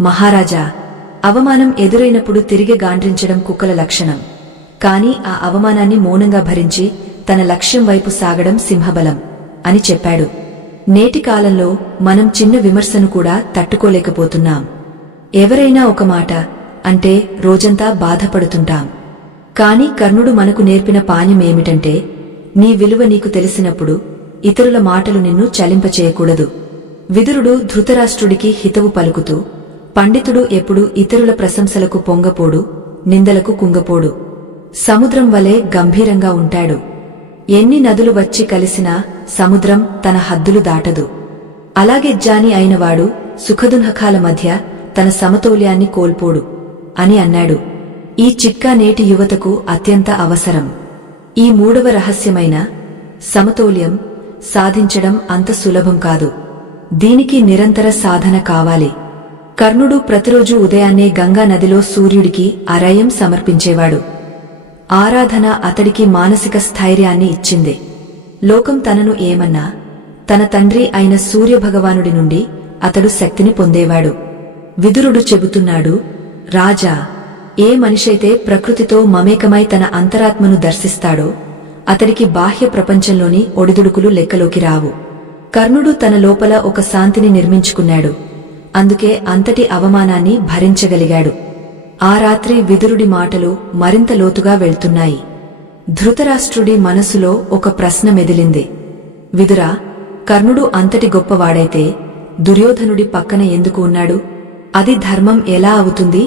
మహారాజా, అవమానం ఎదురైనప్పుడు తిరిగి గాండ్రించడం కుక్కల లక్షణం. కాని ఆ అవమానాన్ని మౌనంగా భరించి తన లక్ష్యం వైపు సాగడం సింహబలం అని చెప్పాడు. నేటి కాలంలో మనం చిన్న విమర్శను కూడా తట్టుకోలేకపోతున్నాం. ఎవరైనా ఒక మాట అంటే రోజంతా బాధపడుతుంటాం. కాని కర్ణుడు మనకు నేర్పిన పాణ్యమేమిటంటే, నీ విలువ నీకు తెలిసినప్పుడు ఇతరుల మాటలు నిన్ను చలింపచేయకూడదు. విదురుడు ధృతరాష్ట్రుడికి హితవు పలుకుతూ, పండితుడు ఎప్పుడు ఇతరుల ప్రశంసలకు పొంగపోడు, నిందలకు కుంగపోడు. సముద్రం వలె గంభీరంగా ఉంటాడు. ఎన్ని నదులు వచ్చి కలిసినా సముద్రం తన హద్దులు దాటదు. అలాగే జ్ఞాని అయినవాడు సుఖదుఃఖాల మధ్య తన సమతౌల్యాన్ని కోల్పోడు అని అన్నాడు. ఈ చిట్కా నేటి యువతకు అత్యంత అవసరం. ఈ మూడవ రహస్యమైన సమతౌల్యం సాధించడం అంత సులభం కాదు. దీనికి నిరంతర సాధన కావాలి. కర్ణుడు ప్రతిరోజు ఉదయాన్నే గంగా నదిలో సూర్యుడికి అర్ఘ్యం సమర్పించేవాడు. ఆరాధన అతడికి మానసిక స్థైర్యాన్ని ఇచ్చింది. లోకం తనను ఏమన్నా తన తండ్రి అయిన సూర్యభగవానుడి నుండి అతడు శక్తిని పొందేవాడు. విదురుడు చెబుతున్నాడు, రాజా, ఏ మనిషైతే ప్రకృతితో మమేకమై తన అంతరాత్మను దర్శిస్తాడో అతడికి బాహ్య ప్రపంచంలోని ఒడిదుడుకులు లెక్కలోకి రావు. కర్ణుడు తన లోపల ఒక శాంతిని నిర్మించుకున్నాడు. అందుకే అంతటి అవమానాన్ని భరించగలిగాడు. ఆ రాత్రి విదురుడి మాటలు మరింత లోతుగా వెళ్తున్నాయి. ధృతరాష్ట్రుడి మనసులో ఒక ప్రశ్న మెదిలింది. విదురా, కర్ణుడు అంతటి గొప్పవాడైతే దుర్యోధనుడి పక్కన ఎందుకు ఉన్నాడు? అది ధర్మం ఎలా అవుతుంది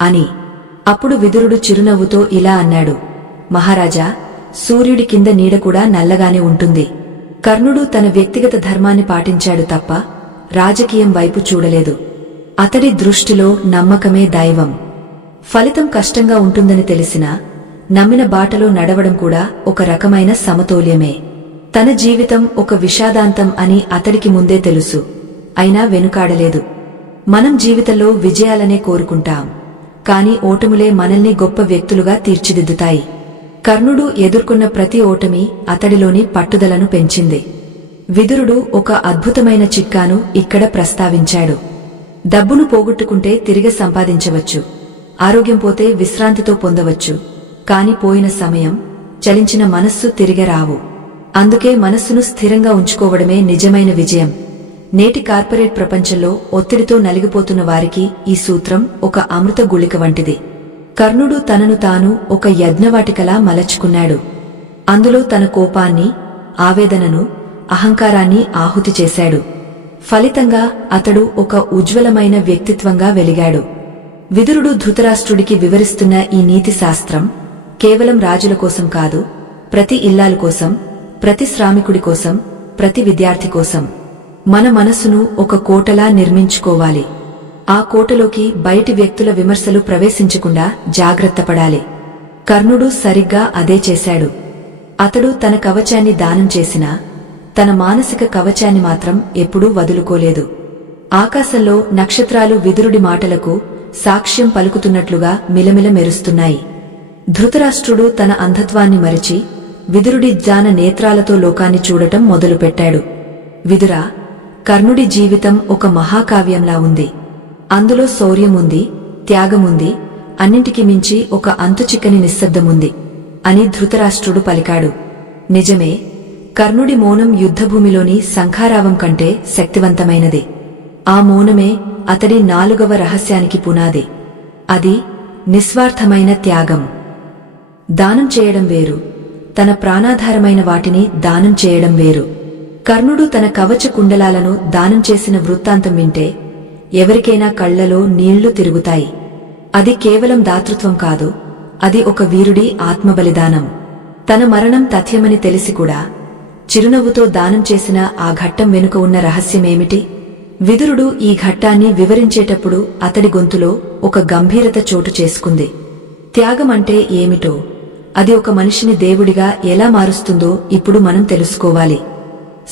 అని. అప్పుడు విదురుడు చిరునవ్వుతో ఇలా అన్నాడు, మహారాజా, సూర్యుడి కింద నీడ కూడా నల్లగానే ఉంటుంది. కర్ణుడు తన వ్యక్తిగత ధర్మాన్ని పాటించాడు తప్ప రాజకీయం వైపు చూడలేదు. అతడి దృష్టిలో నమ్మకమే దైవం. ఫలితం కష్టంగా ఉంటుందని తెలిసినా నమ్మిన బాటలో నడవడం కూడా ఒక రకమైన సమతౌల్యమే. తన జీవితం ఒక విషాదాంతం అని అతడికి ముందే తెలుసు. అయినా వెనుకాడలేదు. మనం జీవితంలో విజయాలనే కోరుకుంటాం, కాని ఓటములే మనల్ని గొప్ప వ్యక్తులుగా తీర్చిదిద్దుతాయి. కర్ణుడు ఎదుర్కొన్న ప్రతి ఓటమి అతడిలోని పట్టుదలను పెంచింది. విదురుడు ఒక అద్భుతమైన చిట్కాను ఇక్కడ ప్రస్తావించాడు. డబ్బును పోగొట్టుకుంటే తిరిగి సంపాదించవచ్చు, ఆరోగ్యం పోతే విశ్రాంతితో పొందవచ్చు, కాని పోయిన సమయం, చలించిన మనస్సు తిరిగి రావు. అందుకే మనస్సును స్థిరంగా ఉంచుకోవడమే నిజమైన విజయం. నేటి కార్పొరేట్ ప్రపంచంలో ఒత్తిడితో నలిగిపోతున్న వారికి ఈ సూత్రం ఒక అమృత గుళిక వంటిది. కర్ణుడు తనను తాను ఒక యజ్ఞవాటికలా మలచుకున్నాడు. అందులో తన కోపాన్ని, ఆవేదనను, అహంకారాన్ని ఆహుతి చేశాడు. ఫలితంగా అతడు ఒక ఉజ్వలమైన వ్యక్తిత్వంగా వెలిగాడు. విదురుడు ధృతరాష్ట్రుడికి వివరిస్తున్న ఈ నీతి శాస్త్రం కేవలం రాజుల కోసం కాదు, ప్రతి ఇల్లాలు కోసం, ప్రతి శ్రామికుడి కోసం, ప్రతి విద్యార్థి కోసం. మన మనసును ఒక కోటలా నిర్మించుకోవాలి. ఆ కోటలోకి బయటి వ్యక్తుల విమర్శలు ప్రవేశించకుండా జాగ్రత్తపడాలి. కర్ణుడు సరిగ్గా అదే చేశాడు. అతడు తన కవచాన్ని దానం చేసినా తన మానసిక కవచాన్ని మాత్రం ఎప్పుడూ వదులుకోలేదు. ఆకాశంలో నక్షత్రాలు విదురుడి మాటలకు సాక్ష్యం పలుకుతున్నట్లుగా మిలమిల మెరుస్తున్నాయి. ధృతరాష్ట్రుడు తన అంధత్వాన్ని మరిచి విదురుడి జ్ఞాన నేత్రాలతో లోకాన్ని చూడటం మొదలుపెట్టాడు. విదురా, కర్ణుడి జీవితం ఒక మహాకావ్యంలా ఉంది. అందులో శౌర్యముంది, త్యాగముంది, అన్నింటికి మించి ఒక అంతుచిక్కని నిశ్శబ్దముంది అని ధృతరాష్ట్రుడు పలికాడు. నిజమే, కర్ణుడి మౌనం యుద్ధభూమిలోని శంఖారావం కంటే శక్తివంతమైనది. ఆ మౌనమే అతడి 4వ రహస్యానికి పునాది. అది నిస్వార్థమైన త్యాగం. దానం చేయడం వేరు, తన ప్రాణాధారమైన వాటిని దానం చేయడం వేరు. కర్ణుడు తన కవచ కుండలాలను దానం చేసిన వృత్తాంతం వింటే ఎవరికైనా కళ్లలో నీళ్లు తిరుగుతాయి. అది కేవలం దాతృత్వం కాదు, అది ఒక వీరుడి ఆత్మబలిదానం. తన మరణం తథ్యమని తెలిసి కూడా చిరునవ్వుతో దానం చేసిన ఆ ఘట్టం వెనుక ఉన్న రహస్యమేమిటి? విదురుడు ఈ ఘట్టాన్ని వివరించేటప్పుడు అతడి గొంతులో ఒక గంభీరత చోటు చేసుకుంది. త్యాగమంటే ఏమిటో, అది ఒక మనిషిని దేవుడిగా ఎలా మారుస్తుందో ఇప్పుడు మనం తెలుసుకోవాలి.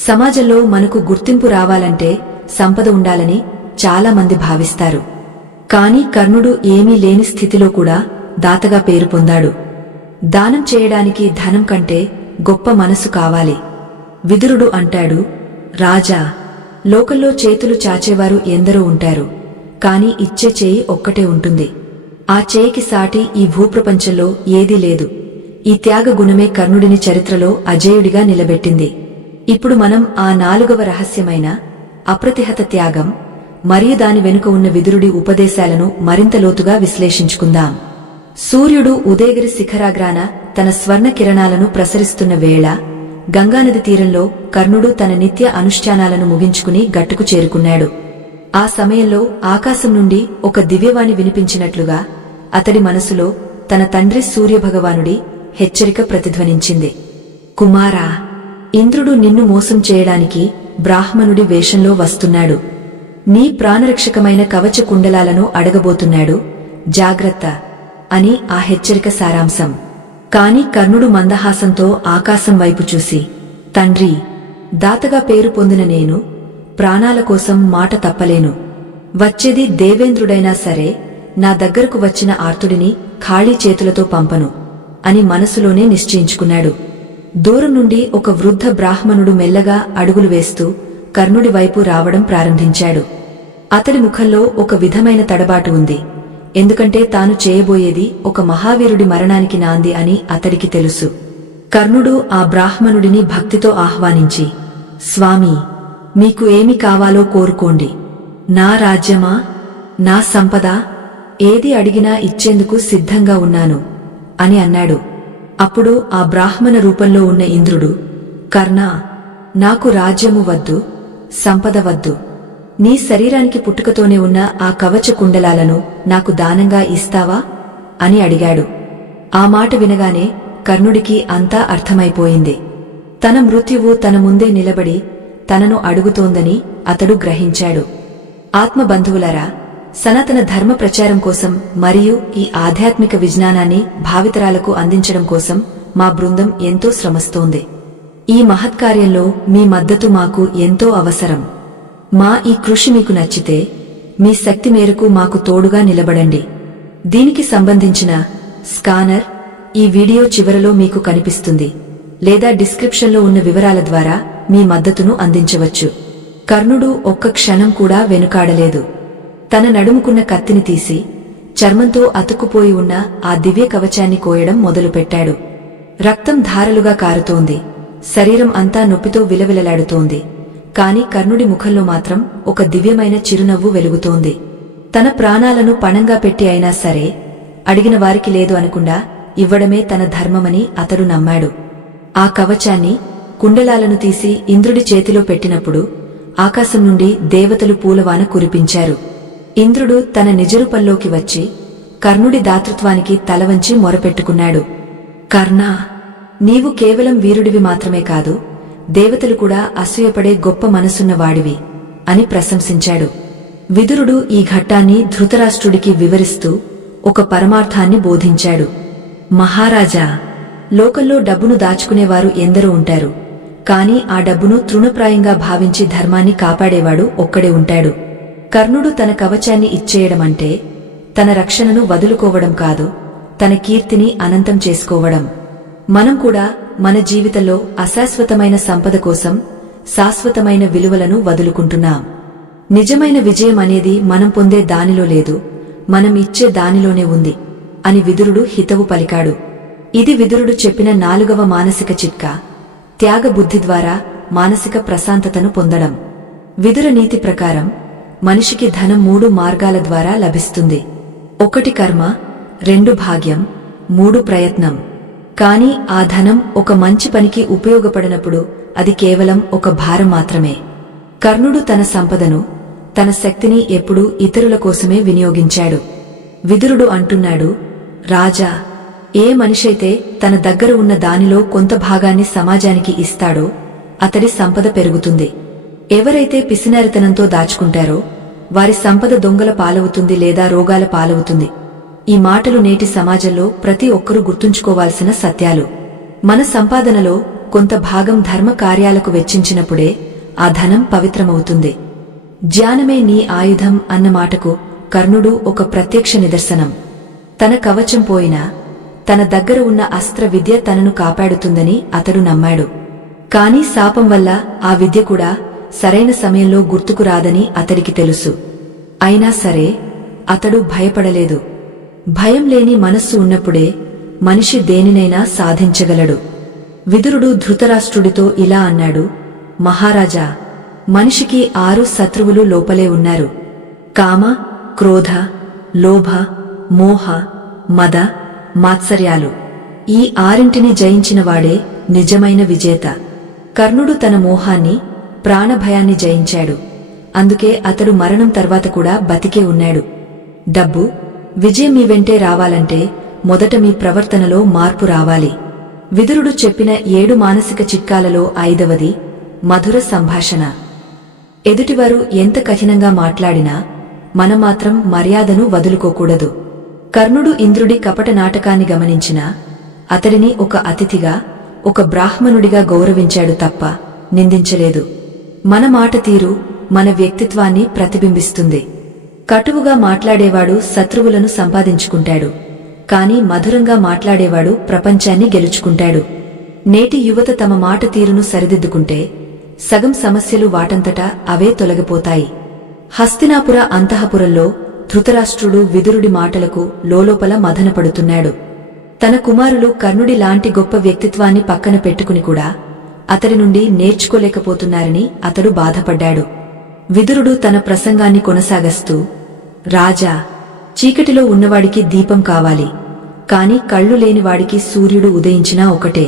సమాజంలో మనకు గుర్తింపు రావాలంటే సంపద ఉండాలని చాలా మంది భావిస్తారు. కాని కర్ణుడు ఏమీ లేని స్థితిలో కూడా దాతగా పేరు పొందాడు. దానం చేయడానికి ధనం కంటే గొప్ప మనసు కావాలి. విదురుడు అంటాడు, రాజా, లోకంలో చేతులు చాచేవారు ఎందరో ఉంటారు, కాని ఇచ్చే చేయి ఒక్కటే ఉంటుంది. ఆ చేయికి సాటి ఈ భూప్రపంచంలో ఏదీ లేదు. ఈ త్యాగ గుణమే కర్ణుడిని చరిత్రలో అజేయుడిగా నిలబెట్టింది. ఇప్పుడు మనం ఆ 4వ రహస్యమైన అప్రతిహత త్యాగం మరియు దాని వెనుక ఉన్న విదురుడి ఉపదేశాలను మరింత లోతుగా విశ్లేషించుకుందాం. సూర్యుడు ఉదయగిరి శిఖరాగ్రాన తన స్వర్ణ కిరణాలను ప్రసరిస్తున్న వేళ గంగానది తీరంలో కర్ణుడు తన నిత్య అనుష్ఠానాలను ముగించుకుని గట్టుకు చేరుకున్నాడు. ఆ సమయంలో ఆకాశం నుండి ఒక దివ్యవాణి వినిపించినట్లుగా అతడి మనసులో తన తండ్రి సూర్యభగవానుడి హెచ్చరిక ప్రతిధ్వనించింది. కుమారా, ఇంద్రుడు నిన్ను మోసం చేయడానికి బ్రాహ్మణుడి వేషంలో వస్తున్నాడు. నీ ప్రాణరక్షకమైన కవచ కుండలాలను అడగబోతున్నాడు, జాగ్రత్త అని ఆ హెచ్చరిక సారాంశం. కాని కర్ణుడు మందహాసంతో ఆకాశం వైపు చూసి, తండ్రి, దాతగా పేరు పొందిన నేను ప్రాణాల కోసం మాట తప్పలేను. వచ్చేది దేవేంద్రుడైనా సరే నా దగ్గరకు వచ్చిన ఆర్తుడిని ఖాళీ చేతులతో పంపను అని మనసులోనే నిశ్చయించుకున్నాడు. దూరం నుండి ఒక వృద్ధ బ్రాహ్మణుడు మెల్లగా అడుగులు వేస్తూ కర్ణుడి వైపు రావడం ప్రారంభించాడు. అతడి ముఖంలో ఒక విధమైన తడబాటు ఉంది. ఎందుకంటే తాను చేయబోయేది ఒక మహావీరుడి మరణానికి నాంది అని అతడికి తెలుసు. కర్ణుడు ఆ బ్రాహ్మణుడిని భక్తితో ఆహ్వానించి, స్వామీ, మీకు ఏమి కావాలో కోరుకోండి. నా రాజ్యమా, నా సంపద, ఏది అడిగినా ఇచ్చేందుకు సిద్ధంగా ఉన్నాను అని అన్నాడు. అప్పుడు ఆ బ్రాహ్మణ రూపంలో ఉన్న ఇంద్రుడు, కర్ణా, నాకు రాజ్యము వద్దు, సంపద వద్దు. నీ శరీరానికి పుట్టుకతోనే ఉన్న ఆ కవచ కుండలాలను నాకు దానంగా ఇస్తావా అని అడిగాడు. ఆ మాట వినగానే కర్ణుడికి అంతా అర్థమైపోయింది. తన మృత్యువు తన ముందే నిలబడి తనను అడుగుతోందని అతడు గ్రహించాడు. ఆత్మబంధువులారా, సనాతన ధర్మ ప్రచారం కోసం మరియు ఈ ఆధ్యాత్మిక విజ్ఞానాన్ని భావితరాలకు అందించడం కోసం మా బృందం ఎంతో శ్రమిస్తోంది. ఈ మహత్కార్యంలో మీ మద్దతు మాకు ఎంతో అవసరం. మా ఈ కృషి మీకు నచ్చితే మీ శక్తి మేరకు మాకు తోడుగా నిలబడండి. దీనికి సంబంధించిన స్కానర్ ఈ వీడియో చివరలో మీకు కనిపిస్తుంది, లేదా డిస్క్రిప్షన్లో ఉన్న వివరాల ద్వారా మీ మద్దతును అందించవచ్చు. కర్ణుడు ఒక్క క్షణం కూడా వెనుకాడలేదు. తన నడుముకున్న కత్తిని తీసి చర్మంతో అతుక్కుపోయి ఉన్న ఆ దివ్య కవచాన్ని కోయడం మొదలుపెట్టాడు. రక్తం ధారలుగా కారుతోంది. శరీరం అంతా నొప్పితో విలవిలలాడుతోంది. కాని కర్ణుడి ముఖంలో మాత్రం ఒక దివ్యమైన చిరునవ్వు వెలుగుతోంది. తన ప్రాణాలను పణంగా పెట్టి అయినా సరే అడిగిన వారికి లేదు అనకుండా ఇవ్వడమే తన ధర్మమని అతడు నమ్మాడు. ఆ కవచాన్ని, కుండలాలను తీసి ఇంద్రుడి చేతిలో పెట్టినప్పుడు ఆకాశం నుండి దేవతలు పూలవాన కురిపించారు. ఇంద్రుడు తన నిజరూపంలోకి వచ్చి కర్ణుడి దాతృత్వానికి తలవంచి మొరపెట్టుకున్నాడు. కర్ణా, నీవు కేవలం వీరుడివి మాత్రమే కాదు, దేవతలు కూడా అసూయపడే గొప్ప మనసున్న వాడివి అని ప్రశంసించాడు. విదురుడు ఈ ఘట్టాన్ని ధృతరాష్ట్రుడికి వివరిస్తూ ఒక పరమార్థాన్ని బోధించాడు. మహారాజా, లోకంలో డబ్బును దాచుకునేవారు ఎందరో ఉంటారు, కాని ఆ డబ్బును తృణప్రాయంగా భావించి ధర్మాన్ని కాపాడేవాడు ఒక్కడే ఉంటాడు. కర్ణుడు తన కవచాన్ని ఇచ్చేయడమంటే తన రక్షణను వదులుకోవడం కాదు, తన కీర్తిని అనంతం చేసుకోవడం. మనం కూడా మన జీవితంలో అశాశ్వతమైన సంపద కోసం శాశ్వతమైన విలువలను వదులుకుంటున్నాం. నిజమైన విజయం అనేది మనం పొందే దానిలో లేదు, మనం ఇచ్చే దానిలోనే ఉంది అని విదురుడు హితవు పలికాడు. ఇది విదురుడు చెప్పిన 4వ మానసిక చిట్కా, త్యాగ బుద్ధి ద్వారా మానసిక ప్రశాంతతను పొందడం. విదుర నీతి ప్రకారం మనిషికి ధనం 3 మార్గాల ద్వారా లభిస్తుంది. 1 కర్మ, 2 భాగ్యం, 3 ప్రయత్నం. కాని ఆ ధనం ఒక మంచి పనికి ఉపయోగపడినప్పుడు అది కేవలం ఒక భారం మాత్రమే. కర్ణుడు తన సంపదను, తన శక్తిని ఎప్పుడూ ఇతరుల కోసమే వినియోగించాడు. విదురుడు అంటున్నాడు, రాజా, ఏ మనిషైతే తన దగ్గర ఉన్న దానిలో కొంత భాగాన్ని సమాజానికి ఇస్తాడో అతడి సంపద పెరుగుతుంది. ఎవరైతే పిసినారితనంతో దాచుకుంటారో వారి సంపద దొంగల పాలవుతుంది లేదా రోగాల పాలవుతుంది. ఈ మాటలు నేటి సమాజంలో ప్రతి ఒక్కరూ గుర్తుంచుకోవాల్సిన సత్యాలు. మన సంపాదనలో కొంత భాగం ధర్మ కార్యాలకు వెచ్చించినప్పుడే ఆ ధనం పవిత్రమవుతుంది. జ్ఞానమే నీ ఆయుధం అన్న మాటకు కర్ణుడు ఒక ప్రత్యక్ష నిదర్శనం. తన కవచం పోయినా తన దగ్గర ఉన్న అస్త్ర విద్య తనను కాపాడుతుందని అతడు నమ్మాడు. కాని శాపం వల్ల ఆ విద్య కూడా సరైన సమయంలో గుర్తుకు రాదని అతడికి తెలుసు. అయినా సరే అతడు భయపడలేదు. భయం లేని మనస్సు ఉన్నప్పుడే మనిషి దేనినైనా సాధించగలడు. విదురుడు ధృతరాష్ట్రుడితో ఇలా అన్నాడు, మహారాజా, మనిషికి 6 శత్రువులు లోపలే ఉన్నారు. కామ, క్రోధ, లోభ, మోహ, మద, మాత్సర్యాలు. ఈ 6ంటిని జయించినవాడే నిజమైన విజేత. కర్ణుడు తన మోహాన్ని, ప్రాణభయాన్ని జయించాడు. అందుకే అతడు మరణం తర్వాత కూడా బతికే ఉన్నాడు. డబ్బు, విజయం మీ వెంటే రావాలంటే మొదట మీ ప్రవర్తనలో మార్పు రావాలి. విదురుడు చెప్పిన 7 మానసిక చిట్కాలలో 5వది మధుర సంభాషణ. ఎదుటివారు ఎంత కఠినంగా మాట్లాడినా మనం మాత్రం మర్యాదను వదులుకోకూడదు. కర్ణుడు ఇంద్రుడి కపట నాటకాన్ని గమనించినా అతడిని ఒక అతిథిగా, ఒక బ్రాహ్మణుడిగా గౌరవించాడు తప్ప నిందించలేదు. మన మాట తీరు మన వ్యక్తిత్వాన్ని ప్రతిబింబిస్తుంది. కటువుగా మాట్లాడేవాడు శత్రువులను సంపాదించుకుంటాడు, కాని మధురంగా మాట్లాడేవాడు ప్రపంచాన్ని గెలుచుకుంటాడు. నేటి యువత తమ మాట తీరును సరిదిద్దుకుంటే సగం సమస్యలు వాటంతటా అవే తొలగిపోతాయి. హస్తినాపుర అంతఃపురంలో ధృతరాష్ట్రుడు విదురుడి మాటలకు లోలోపల మదనపడుతున్నాడు. తన కుమారులు కర్ణుడి లాంటి గొప్ప వ్యక్తిత్వాన్ని పక్కన పెట్టుకుని కూడా అతడి నుండి నేర్చుకోలేకపోతున్నారని అతడు బాధపడ్డాడు. విదురుడు తన ప్రసంగాన్ని కొనసాగస్తూ, రాజా, చీకటిలో ఉన్నవాడికి దీపం కావాలి, కాని కళ్ళు లేనివాడికి సూర్యుడు ఉదయించినా ఒకటే.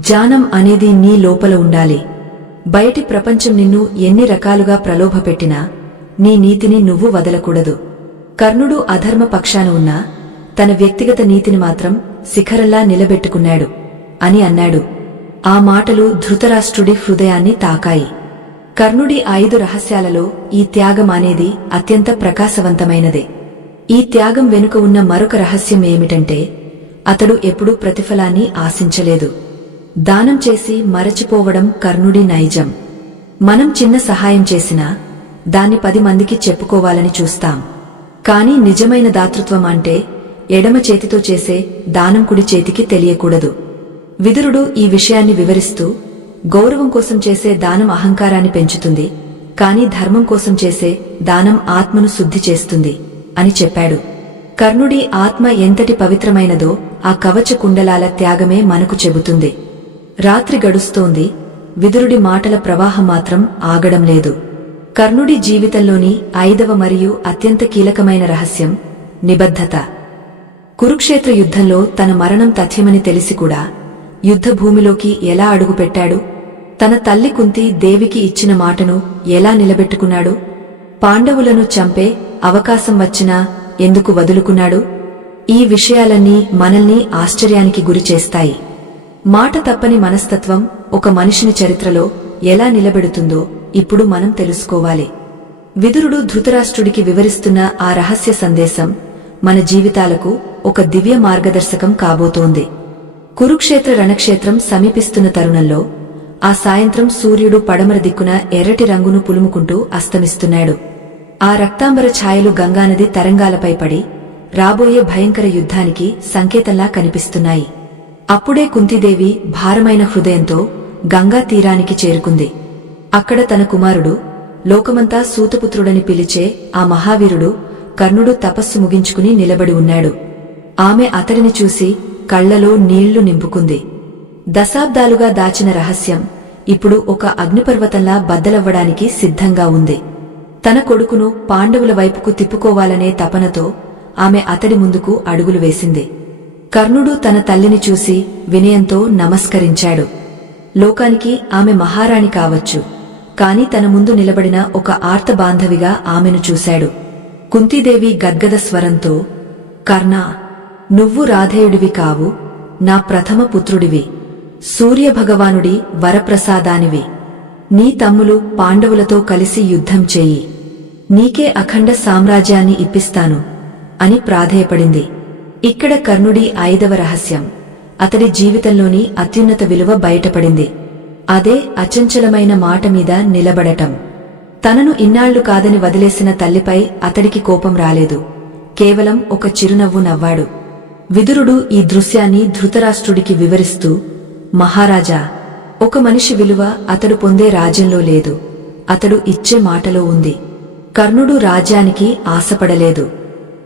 జ్ఞానం అనేది నీ లోపల ఉండాలి. బయటి ప్రపంచం నిన్ను ఎన్ని రకాలుగా ప్రలోభపెట్టినా నీ నీతిని నువ్వు వదలకూడదు. కర్ణుడు అధర్మ పక్షాన ఉన్నా తన వ్యక్తిగత నీతిని మాత్రం శిఖరంలా నిలబెట్టుకున్నాడు అని అన్నాడు. ఆ మాటలు ధృతరాష్ట్రుడి హృదయాన్ని తాకాయి. కర్ణుడి 5 రహస్యాలలో ఈ త్యాగం అనేది అత్యంత ప్రకాశవంతమైనదే. ఈ త్యాగం వెనుక ఉన్న మరొక రహస్యం ఏమిటంటే అతడు ఎప్పుడూ ప్రతిఫలాన్ని ఆశించలేదు. దానం చేసి మరచిపోవడం కర్ణుడి నైజం. మనం చిన్న సహాయం చేసినా దాన్ని 10 మందికి చెప్పుకోవాలని చూస్తాం. కాని నిజమైన దాతృత్వం అంటే ఎడమ చేతితో చేసే దానం కుడి చేతికి తెలియకూడదు. విదురుడు ఈ విషయాన్ని వివరిస్తూ, గౌరవం కోసం చేసే దానం అహంకారాన్ని పెంచుతుంది, కాని ధర్మం కోసం చేసే దానం ఆత్మను శుద్ధి చేస్తుంది అని చెప్పాడు. కర్ణుడి ఆత్మ ఎంతటి పవిత్రమైనదో ఆ కవచ కుండలాల త్యాగమే మనకు చెబుతుంది. రాత్రి గడుస్తోంది, విదురుడి మాటల ప్రవాహం మాత్రం ఆగడం లేదు. కర్ణుడి జీవితంలోని 5వ మరియు అత్యంత కీలకమైన రహస్యం నిబద్ధత. కురుక్షేత్ర యుద్ధంలో తన మరణం తథ్యమని తెలిసి కూడా యుద్ధభూమిలోకి ఎలా అడుగుపెట్టాడు? తన తల్లి కుంతి దేవికి ఇచ్చిన మాటను ఎలా నిలబెట్టుకున్నాడు? పాండవులను చంపే అవకాశం వచ్చినా ఎందుకు వదులుకున్నాడు? ఈ విషయాలన్నీ మనల్ని ఆశ్చర్యానికి గురిచేస్తాయి. మాట తప్పని మనస్తత్వం ఒక మనిషిని చరిత్రలో ఎలా నిలబెడుతుందో ఇప్పుడు మనం తెలుసుకోవాలి. విదురుడు ధృతరాష్ట్రుడికి వివరిస్తున్న ఆ రహస్య సందేశం మన జీవితాలకు ఒక దివ్య మార్గదర్శకం కాబోతోంది. కురుక్షేత్ర రణక్షేత్రం సమీపిస్తున్న తరుణంలో ఆ సాయంత్రం సూర్యుడు పడమర దిక్కున ఎర్రటి రంగును పులుముకుంటూ అస్తమిస్తున్నాడు. ఆ రక్తాంబర ఛాయలు గంగానది తరంగాలపై పడి రాబోయే భయంకర యుద్ధానికి సంకేతంలా కనిపిస్తున్నాయి. అప్పుడే కుంతీదేవి భారమైన హృదయంతో గంగా తీరానికి చేరుకుంది. అక్కడ తన కుమారుడు, లోకమంతా సూతపుత్రుడని పిలిచే ఆ మహావీరుడు కర్ణుడు తపస్సు ముగించుకుని నిలబడి ఉన్నాడు. ఆమె అతడిని చూసి కళ్లలో నీళ్లు నింపుకుంది. దశాబ్దాలుగా దాచిన రహస్యం ఇప్పుడు ఒక అగ్నిపర్వతంలా బద్దలవ్వడానికి సిద్ధంగా ఉంది. తన కొడుకును పాండవుల వైపుకు తిప్పుకోవాలనే తపనతో ఆమె అతడి ముందుకు అడుగులు వేసింది. కర్ణుడు తన తల్లిని చూసి వినయంతో నమస్కరించాడు. లోకానికి ఆమె మహారాణి కావచ్చు, కాని తన ముందు నిలబడిన ఒక ఆర్తబాంధవిగా ఆమెను చూశాడు. కుంతీదేవి గద్గద స్వరంతో, కర్ణా, నువ్వు రాధేయుడివి కావు, నా ప్రథమ పుత్రుడివి, సూర్యభగవానుడి వరప్రసాదానివి. నీ తమ్ములు పాండవులతో కలిసి యుద్ధం చెయ్యి, నీకే అఖండ సామ్రాజ్యాన్ని ఇప్పిస్తాను అని ప్రాధేయపడింది. ఇక్కడ కర్ణుడి 5వ రహస్యం, అతడి జీవితంలోని అత్యున్నత విలువ బయటపడింది. అదే అచంచలమైన మాట మీద నిలబడటం. తనను ఇన్నాళ్లు కాదని వదిలేసిన తల్లిపై అతడికి కోపం రాలేదు, కేవలం ఒక చిరునవ్వు నవ్వాడు. విదురుడు ఈ దృశ్యాన్ని ధృతరాష్ట్రుడికి వివరిస్తూ, మహారాజా, ఒక మనిషి విలువ అతడు పొందే రాజ్యంలో లేదు, అతడు ఇచ్చే మాటలో ఉంది. కర్ణుడు రాజ్యానికి ఆశపడలేదు.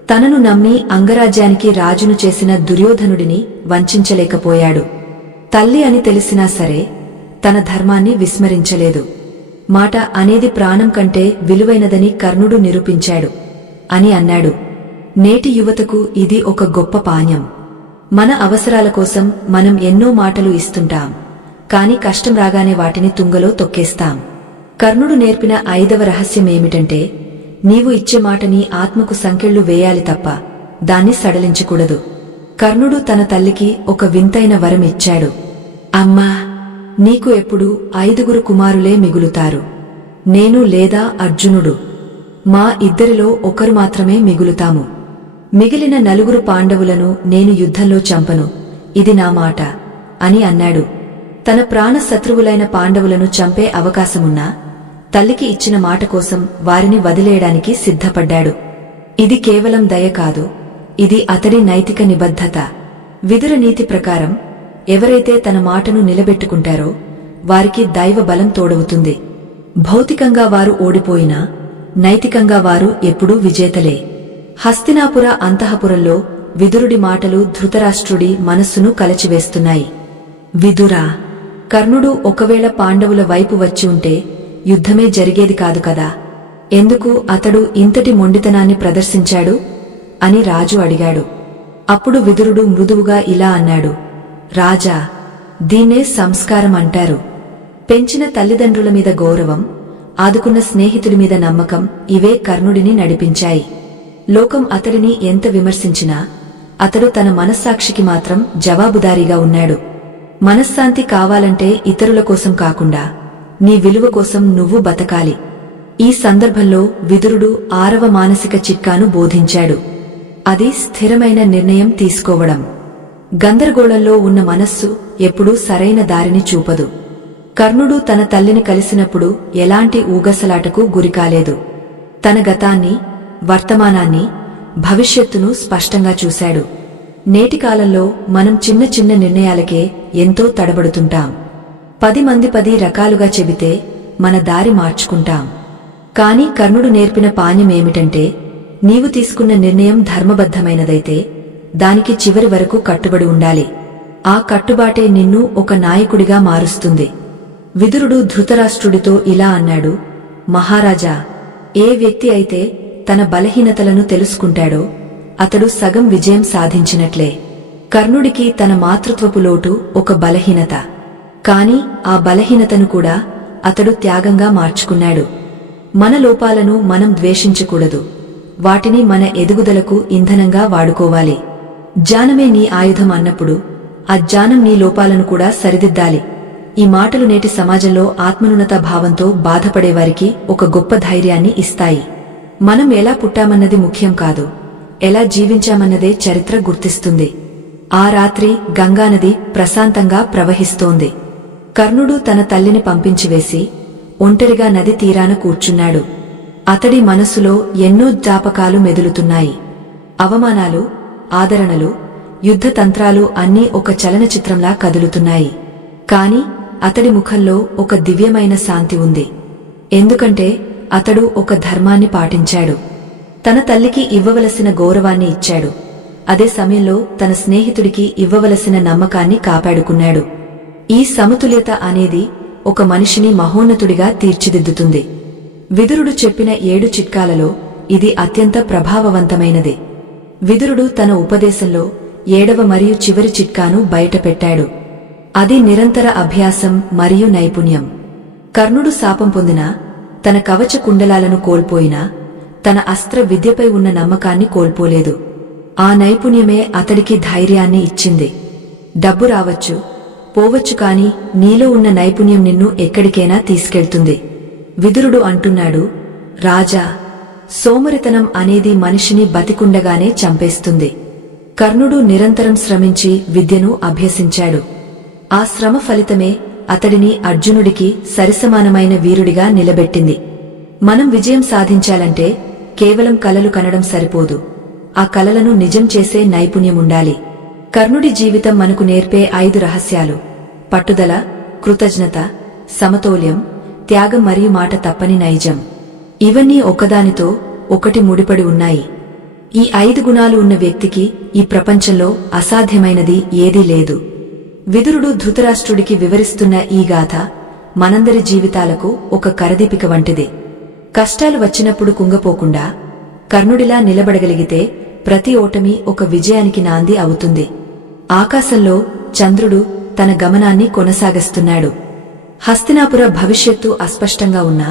తనను నమ్మి అంగరాజ్యానికి రాజును చేసిన దుర్యోధనుడిని వంచించలేకపోయాడు. తల్లి అని తెలిసినా సరే తన ధర్మాన్ని విస్మరించలేదు. మాట అనేది ప్రాణం కంటే విలువైనదని కర్ణుడు నిరూపించాడు అని అన్నాడు. నేటి యువతకు ఇది ఒక గొప్ప పాణ్యం. మన అవసరాల కోసం మనం ఎన్నో మాటలు ఇస్తుంటాం, కాని కష్టం రాగానే వాటిని తుంగలో తొక్కేస్తాం. కర్ణుడు నేర్పిన 5వ రహస్యమేమిటంటే, నీవు ఇచ్చే మాటని ఆత్మకు సంకెళ్లు వేయాలి తప్ప దాన్ని సడలించకూడదు. కర్ణుడు తన తల్లికి ఒక వింతైన వరం ఇచ్చాడు. అమ్మా, నీకు ఎప్పుడూ 5గురు కుమారులే మిగులుతారు. నేను లేదా అర్జునుడు, మా ఇద్దరిలో ఒకరు మాత్రమే మిగులుతాము. మిగిలిన 4 పాండవులను నేను యుద్ధంలో చంపను, ఇది నా మాట అని అన్నాడు. తన ప్రాణ శత్రువులైన పాండవులను చంపే అవకాశమున్నా తల్లికి ఇచ్చిన మాట కోసం వారిని వదిలేయడానికి సిద్ధపడ్డాడు. ఇది కేవలం దయ కాదు, ఇది అతడి నైతిక నిబద్ధత. విదుర నీతి ప్రకారం ఎవరైతే తన మాటను నిలబెట్టుకుంటారో వారికి దైవ బలం తోడవుతుంది. భౌతికంగా వారు ఓడిపోయినా నైతికంగా వారు ఎప్పుడూ విజేతలే. హస్తినాపుర అంతఃపురంలో విదురుడి మాటలు ధృతరాష్ట్రుడి మనస్సును కలచివేస్తున్నాయి. విదురా, కర్ణుడు ఒకవేళ పాండవుల వైపు వచ్చి ఉంటే యుద్ధమే జరిగేది కాదు కదా, ఎందుకు అతడు ఇంతటి మొండితనాన్ని ప్రదర్శించాడు అని రాజు అడిగాడు. అప్పుడు విదురుడు మృదువుగా ఇలా అన్నాడు, రాజా, దీన్నే సంస్కారం అంటారు. పెంచిన తల్లిదండ్రుల మీద గౌరవం, ఆదుకున్న స్నేహితుడి మీద నమ్మకం, ఇవే కర్ణుడిని నడిపించాయి. లోకం అతడిని ఎంత విమర్శించినా అతడు తన మనస్సాక్షికి మాత్రం జవాబుదారీగా ఉన్నాడు. మనశ్శాంతి కావాలంటే ఇతరుల కోసం కాకుండా నీ విలువ కోసం నువ్వు బతకాలి. ఈ సందర్భంలో విదురుడు 6వ మానసిక చిట్కాను బోధించాడు. అది స్థిరమైన నిర్ణయం తీసుకోవడం. గందరగోళంలో ఉన్న మనస్సు ఎప్పుడూ సరైన దారిని చూపదు. కర్ణుడు తన తల్లిని కలిసినప్పుడు ఎలాంటి ఊగసలాటకు గురికాలేదు. తన గతాన్ని, వర్తమానాన్ని, భవిష్యత్తును స్పష్టంగా చూశాడు. నేటి కాలంలో మనం చిన్న చిన్న నిర్ణయాలకే ఎంతో తడబడుతుంటాం. 10 మంది 10 రకాలుగా చెబితే మన దారి మార్చుకుంటాం. కాని కర్ణుడు నేర్పిన పాణ్యమేమిటంటే, నీవు తీసుకున్న నిర్ణయం ధర్మబద్ధమైనదైతే దానికి చివరి వరకు కట్టుబడి ఉండాలి. ఆ కట్టుబాటే నిన్ను ఒక నాయకుడిగా మారుస్తుంది. విదురుడు ధృతరాష్ట్రుడితో ఇలా అన్నాడు, మహారాజా, ఏ వ్యక్తి అయితే తన బలహీనతలను తెలుసుకుంటాడో అతడు సగం విజయం సాధించినట్లే. కర్ణుడికి తన మాతృత్వపు లోటు ఒక బలహీనత, కాని ఆ బలహీనతను కూడా అతడు త్యాగంగా మార్చుకున్నాడు. మన లోపాలను మనం ద్వేషించకూడదు, వాటిని మన ఎదుగుదలకు ఇంధనంగా వాడుకోవాలి. జ్ఞానమే నీ ఆయుధం అన్నప్పుడు ఆ జ్ఞానం నీ లోపాలను కూడా సరిదిద్దాలి. ఈ మాటలు నేటి సమాజంలో ఆత్మనున్నత భావంతో బాధపడేవారికి ఒక గొప్ప ధైర్యాన్ని ఇస్తాయి. మనం ఎలా పుట్టామన్నది ముఖ్యం కాదు, ఎలా జీవించామన్నదే చరిత్ర గుర్తిస్తుంది. ఆ రాత్రి గంగానది ప్రశాంతంగా ప్రవహిస్తోంది. కర్ణుడు తన తల్లిని పంపించివేసి ఒంటరిగా నది తీరాన కూర్చున్నాడు. అతడి మనసులో ఎన్నో జ్ఞాపకాలు మెదులుతున్నాయి. అవమానాలు, ఆదరణలు, యుద్ధతంత్రాలు అన్నీ ఒక చలనచిత్రంలా కదులుతున్నాయి. కాని అతడి ముఖంలో ఒక దివ్యమైన శాంతి ఉంది. ఎందుకంటే అతడు ఒక ధర్మాన్ని పాటించాడు. తన తల్లికి ఇవ్వవలసిన గౌరవాన్ని ఇచ్చాడు. అదే సమయంలో తన స్నేహితుడికి ఇవ్వవలసిన నమ్మకాన్ని కాపాడుకున్నాడు. ఈ సమతుల్యత అనేది ఒక మనిషిని మహోన్నతుడిగా తీర్చిదిద్దుతుంది. విదురుడు చెప్పిన 7 చిట్కాలలో ఇది అత్యంత ప్రభావవంతమైనది. విదురుడు తన ఉపదేశంలో 7వ మరియు చివరి చిట్కాను బయటపెట్టాడు. అది నిరంతర అభ్యాసం మరియు నైపుణ్యం. కర్ణుడు శాపం పొందినా, తన కవచ కుండలాలను కోల్పోయినా, తన అస్త్ర విద్యపై ఉన్న నమ్మకాన్ని కోల్పోలేదు. ఆ నైపుణ్యమే అతడికి ధైర్యాన్ని ఇచ్చింది. డబ్బు రావచ్చు, పోవచ్చు, కాని నీలో ఉన్న నైపుణ్యం నిన్ను ఎక్కడికైనా తీసుకెళ్తుంది. విదురుడు అంటున్నాడు, రాజా, సోమరితనం అనేది మనిషిని బతికుండగానే చంపేస్తుంది. కర్ణుడు నిరంతరం శ్రమించి విద్యను అభ్యసించాడు. ఆ శ్రమ ఫలితమే అతడిని అర్జునుడికి సరిసమానమైన వీరుడిగా నిలబెట్టింది. మనం విజయం సాధించాలంటే కేవలం కలలు కనడం సరిపోదు, ఆ కలలను నిజం చేసే నైపుణ్యముండాలి. కర్ణుడి జీవితం మనకు నేర్పే 5 రహస్యాలు: పట్టుదల, కృతజ్ఞత, సమతౌల్యం, త్యాగం మరియు మాట తప్పని నైజం. ఇవన్నీ ఒకదానితో ఒకటి ముడిపడి ఉన్నాయి. ఈ 5 గుణాలు ఉన్న వ్యక్తికి ఈ ప్రపంచంలో అసాధ్యమైనది ఏదీ లేదు. విదురుడు ధృతరాష్ట్రుడికి వివరిస్తున్న ఈ గాథ మనందరి జీవితాలకు ఒక కరదీపిక వంటిది. కష్టాలు వచ్చినప్పుడు కుంగపోకుండా కర్ణుడిలా నిలబడగలిగితే ప్రతి ఓటమి ఒక విజయానికి నాంది అవుతుంది. ఆకాశంలో చంద్రుడు తన గమనాన్ని కొనసాగిస్తున్నాడు. హస్తినాపుర భవిష్యత్తు అస్పష్టంగా ఉన్నా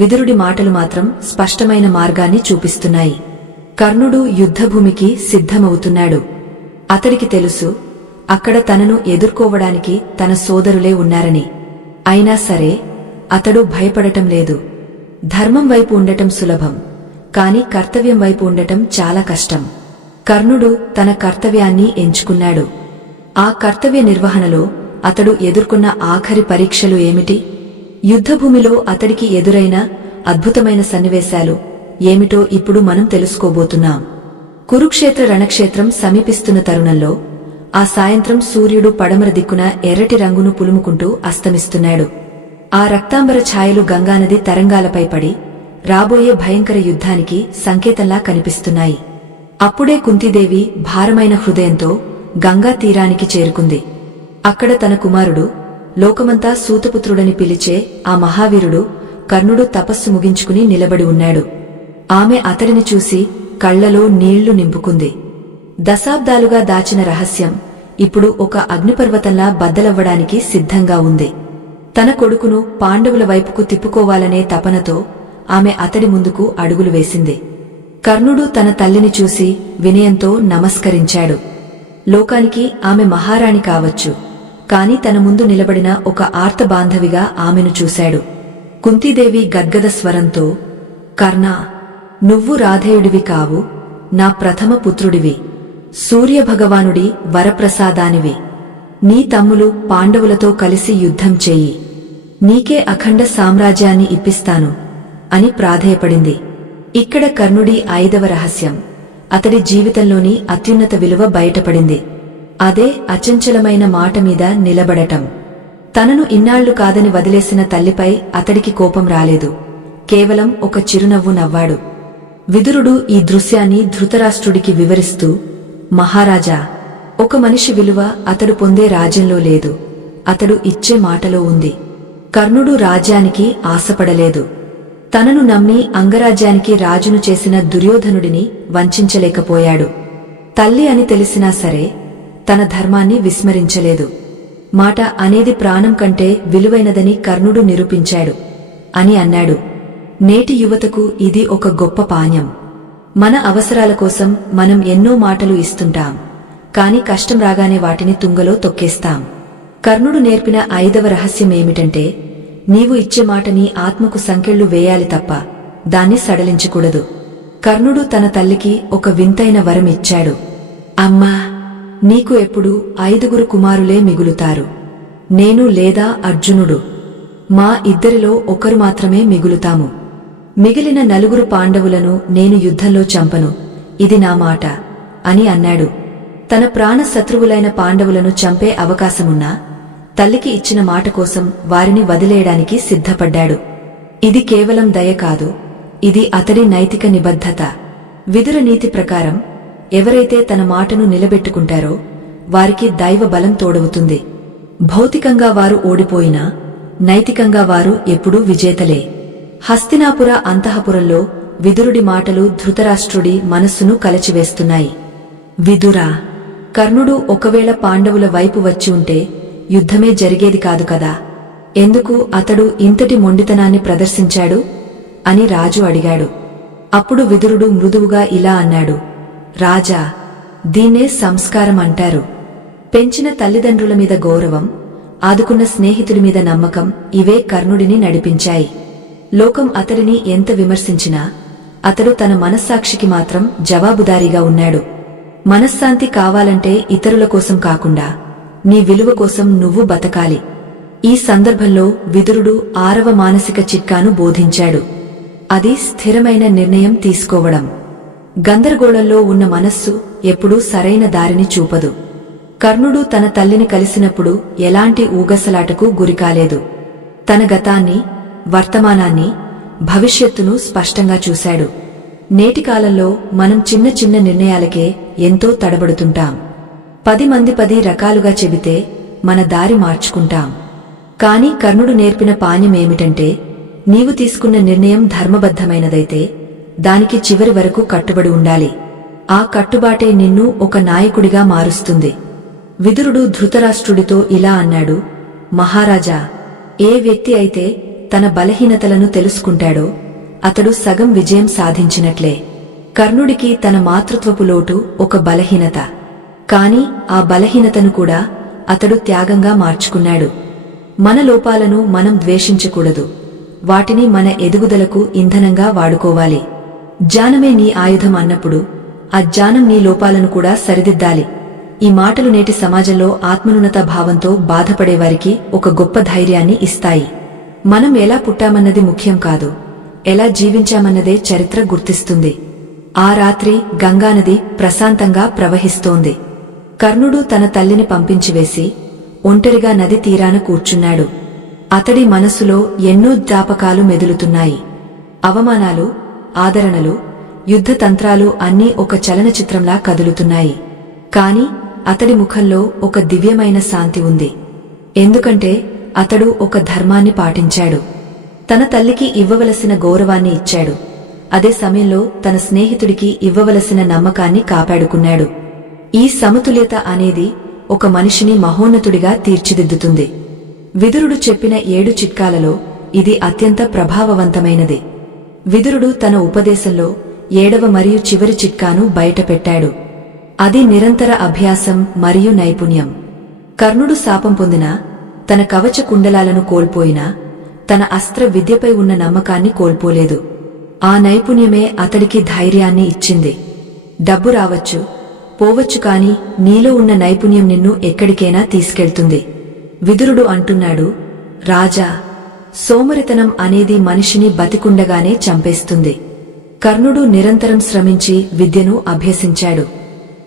విదురుడి మాటలు మాత్రం స్పష్టమైన మార్గాన్ని చూపిస్తున్నాయి. కర్ణుడు యుద్ధభూమికి సిద్ధమవుతున్నాడు. అతడికి తెలుసు, అక్కడ తనను ఎదుర్కోవడానికి తన సోదరులే ఉన్నారని. అయినా సరే అతడు భయపడటం లేదు. ధర్మం వైపు ఉండటం సులభం, కాని కర్తవ్యం వైపు ఉండటం చాలా కష్టం. కర్ణుడు తన కర్తవ్యాన్ని ఎంచుకున్నాడు. ఆ కర్తవ్య నిర్వహణలో అతడు ఎదుర్కొన్న ఆఖరి పరీక్షలు ఏమిటి? యుద్ధభూమిలో అతడికి ఎదురైన అద్భుతమైన సన్నివేశాలు ఏమిటో ఇప్పుడు మనం తెలుసుకోబోతున్నాం. కురుక్షేత్ర రణక్షేత్రం సమీపిస్తున్న తరుణంలో ఆ సాయంత్రం సూర్యుడు పడమర దిక్కున ఎర్రటి రంగును పులుముకుంటూ అస్తమిస్తున్నాడు. ఆ రక్తాంబర ఛాయలు గంగానది తరంగాలపై పడి రాబోయే భయంకర యుద్ధానికి సంకేతంలా కనిపిస్తున్నాయి. అప్పుడే కుంతీదేవి భారమైన హృదయంతో గంగా తీరానికి చేరుకుంది. అక్కడ తన కుమారుడు, లోకమంతా సూతపుత్రుడని పిలిచే ఆ మహావీరుడు కర్ణుడు తపస్సు ముగించుకుని నిలబడి ఉన్నాడు. ఆమె అతడిని చూసి కళ్లలో నీళ్లు నింపుకుంది. దశాబ్దాలుగా దాచిన రహస్యం ఇప్పుడు ఒక అగ్నిపర్వతంలా బద్దలవ్వడానికి సిద్ధంగా ఉంది. తన కొడుకును పాండవుల వైపుకు తిప్పుకోవాలనే తపనతో ఆమె అతడి ముందుకు అడుగులు వేసింది. కర్ణుడు తన తల్లిని చూసి వినయంతో నమస్కరించాడు. లోకానికి ఆమె మహారాణి కావచ్చు, కాని తన ముందు నిలబడిన ఒక ఆర్తబాంధవిగా ఆమెను చూశాడు. కుంతీదేవి గద్గద స్వరంతో, కర్ణా, నువ్వు రాధేయుడివి కావు, నా ప్రథమ పుత్రుడివి, సూర్యభగవానుడి వరప్రసాదానివి. నీ తమ్ములు పాండవులతో కలిసి యుద్ధం చెయ్యి, నీకే అఖండ సామ్రాజ్యాన్ని ఇప్పిస్తాను అని ప్రాధేయపడింది. ఇక్కడ కర్ణుడి 5వ రహస్యం, అతడి జీవితంలోని అత్యున్నత విలువ బయటపడింది. అదే అచంచలమైన మాట మీద నిలబడటం. తనను ఇన్నాళ్లు కాదని వదిలేసిన తల్లిపై అతడికి కోపం రాలేదు, కేవలం ఒక చిరునవ్వు నవ్వాడు. విదురుడు ఈ దృశ్యాన్ని ధృతరాష్ట్రుడికి వివరిస్తూ, మహారాజా, ఒక మనిషి విలువ అతడు పొందే రాజ్యంలో లేదు, అతడు ఇచ్చే మాటలో ఉంది. కర్ణుడు రాజ్యానికి ఆశపడలేదు. తనను నమ్మి అంగరాజ్యానికి రాజును చేసిన దుర్యోధనుడిని వంచించలేకపోయాడు. తల్లి అని తెలిసినా సరే తన ధర్మాన్ని విస్మరించలేదు. మాట అనేది ప్రాణం కంటే విలువైనదని కర్ణుడు నిరూపించాడు అని అన్నాడు. నేటి యువతకు ఇది ఒక గొప్ప పాణ్యం. మన అవసరాల కోసం మనం ఎన్నో మాటలు ఇస్తుంటాం, కాని కష్టం రాగానే వాటిని తుంగలో తొక్కేస్తాం. కర్ణుడు నేర్పిన 5వ రహస్యమేమిటంటే, నీవు ఇచ్చే మాట నీ ఆత్మకు సంకెళ్లు వేయాలి తప్ప దాన్ని సడలించకూడదు. కర్ణుడు తన తల్లికి ఒక వింతైన వరం ఇచ్చాడు. అమ్మా, నీకు ఎప్పుడూ 5గురు కుమారులే మిగులుతారు, నేను లేదా అర్జునుడు. మా ఇద్దరిలో ఒకరు మాత్రమే మిగులుతాము. మిగిలిన 4 పాండవులను నేను యుద్ధంలో చంపను, ఇది నా మాట అని అన్నాడు. తన ప్రాణ శత్రువులైన పాండవులను చంపే అవకాశమున్నా తల్లికి ఇచ్చిన మాట కోసం వారిని వదిలేయడానికి సిద్ధపడ్డాడు. ఇది కేవలం దయ కాదు, ఇది అతడి నైతిక నిబద్ధత. విదుర నీతి ప్రకారం ఎవరైతే తన మాటను నిలబెట్టుకుంటారో వారికి దైవ బలం తోడవుతుంది. భౌతికంగా వారు ఓడిపోయినా నైతికంగా వారు ఎప్పుడూ విజేతలే. హస్తినాపుర అంతఃపురంలో విదురుడి మాటలు ధృతరాష్ట్రుడి మనస్సును కలచివేస్తున్నాయి. విదురా, కర్ణుడు ఒకవేళ పాండవుల వైపు వచ్చి ఉంటే యుద్ధమే జరిగేది కాదు కదా, ఎందుకు అతడు ఇంతటి మొండితనాన్ని ప్రదర్శించాడు అని రాజు అడిగాడు. అప్పుడు విదురుడు మృదువుగా ఇలా అన్నాడు, రాజా, దీన్నే సంస్కారం అంటారు. పెంచిన తల్లిదండ్రుల మీద గౌరవం, ఆదుకున్న స్నేహితుడి మీద నమ్మకం, ఇవే కర్ణుడిని నడిపించాయి. లోకం అతడిని ఎంత విమర్శించినా అతడు తన మనస్సాక్షికి మాత్రం జవాబుదారీగా ఉన్నాడు. మనశ్శాంతి కావాలంటే ఇతరుల కోసం కాకుండా నీ విలువ కోసం నువ్వు బతకాలి. ఈ సందర్భంలో విదురుడు 6వ మానసిక చిట్కాను బోధించాడు. అది స్థిరమైన నిర్ణయం తీసుకోవడం. గందరగోళంలో ఉన్న మనస్సు ఎప్పుడూ సరైన దారిని చూపదు. కర్ణుడు తన తల్లిని కలిసినప్పుడు ఎలాంటి ఊగసలాటకు గురికాలేదు. తన గతాన్ని, వర్తమానాన్ని, భవిష్యత్తును స్పష్టంగా చూశాడు. నేటి కాలంలో మనం చిన్న చిన్న నిర్ణయాలకే ఎంతో తడబడుతుంటాం. 10 మంది 10 రకాలుగా చెబితే మన దారి మార్చుకుంటాం. కాని కర్ణుడు నేర్పిన పాణ్యమేమిటంటే, నీవు తీసుకున్న నిర్ణయం ధర్మబద్ధమైనదైతే దానికి చివరి వరకు కట్టుబడి ఉండాలి. ఆ కట్టుబాటే నిన్ను ఒక నాయకుడిగా మారుస్తుంది. విదురుడు ధృతరాష్ట్రుడితో ఇలా అన్నాడు, మహారాజా, ఏ వ్యక్తి అయితే తన బలహీనతలను తెలుసుకుంటాడో అతడు సగం విజయం సాధించినట్లే. కర్ణుడికి తన మాతృత్వపు లోటు ఒక బలహీనత. కాని ఆ బలహీనతను కూడా అతడు త్యాగంగా మార్చుకున్నాడు. మన లోపాలను మనం ద్వేషించకూడదు, వాటిని మన ఎదుగుదలకు ఇంధనంగా వాడుకోవాలి. జ్ఞానమే నీ ఆయుధం అన్నప్పుడు ఆ జ్ఞానం నీ లోపాలను కూడా సరిదిద్దాలి. ఈ మాటలు నేటి సమాజంలో ఆత్మన్యూనతా భావంతో బాధపడేవారికి ఒక గొప్ప ధైర్యాన్ని ఇస్తాయి. మనం ఎలా పుట్టామన్నది ముఖ్యం కాదు, ఎలా జీవించామన్నదే చరిత్ర గుర్తిస్తుంది. ఆ రాత్రి గంగానది ప్రశాంతంగా ప్రవహిస్తోంది. కర్ణుడు తన తల్లిని పంపించివేసి ఒంటరిగా నది తీరాన కూర్చున్నాడు. అతడి మనసులో ఎన్నో జ్ఞాపకాలు మెదులుతున్నాయి. అవమానాలు, ఆదరణలు, యుద్ధతంత్రాలు అన్నీ ఒక చలనచిత్రంలా కదులుతున్నాయి. కాని అతడి ముఖంలో ఒక దివ్యమైన శాంతి ఉంది. ఎందుకంటే అతడు ఒక ధర్మాన్ని పాటించాడు. తన తల్లికి ఇవ్వవలసిన గౌరవాన్ని ఇచ్చాడు. అదే సమయంలో తన స్నేహితుడికి ఇవ్వవలసిన నమ్మకాన్ని కాపాడుకున్నాడు. ఈ సమతుల్యత అనేది ఒక మనిషిని మహోన్నతుడిగా తీర్చిదిద్దుతుంది. విదురుడు చెప్పిన 7 చిట్కాలలో ఇది అత్యంత ప్రభావవంతమైనది. విదురుడు తన ఉపదేశంలో 7వ మరియు చివరి చిట్కాను బయటపెట్టాడు. అది నిరంతర అభ్యాసం మరియు నైపుణ్యం. కర్ణుడు శాపం పొందినా, తన కవచ కుండలాలను కోల్పోయినా, తన అస్త్ర విద్యపై ఉన్న నమ్మకాన్ని కోల్పోలేదు. ఆ నైపుణ్యమే అతడికి ధైర్యాన్ని ఇచ్చింది. డబ్బు రావచ్చు, పోవచ్చు, కాని నీలో ఉన్న నైపుణ్యం నిన్ను ఎక్కడికైనా తీసుకెళ్తుంది. విదురుడు అంటున్నాడు, రాజా, సోమరితనం అనేది మనిషిని బతికుండగానే చంపేస్తుంది. కర్ణుడు నిరంతరం శ్రమించి విద్యను అభ్యసించాడు.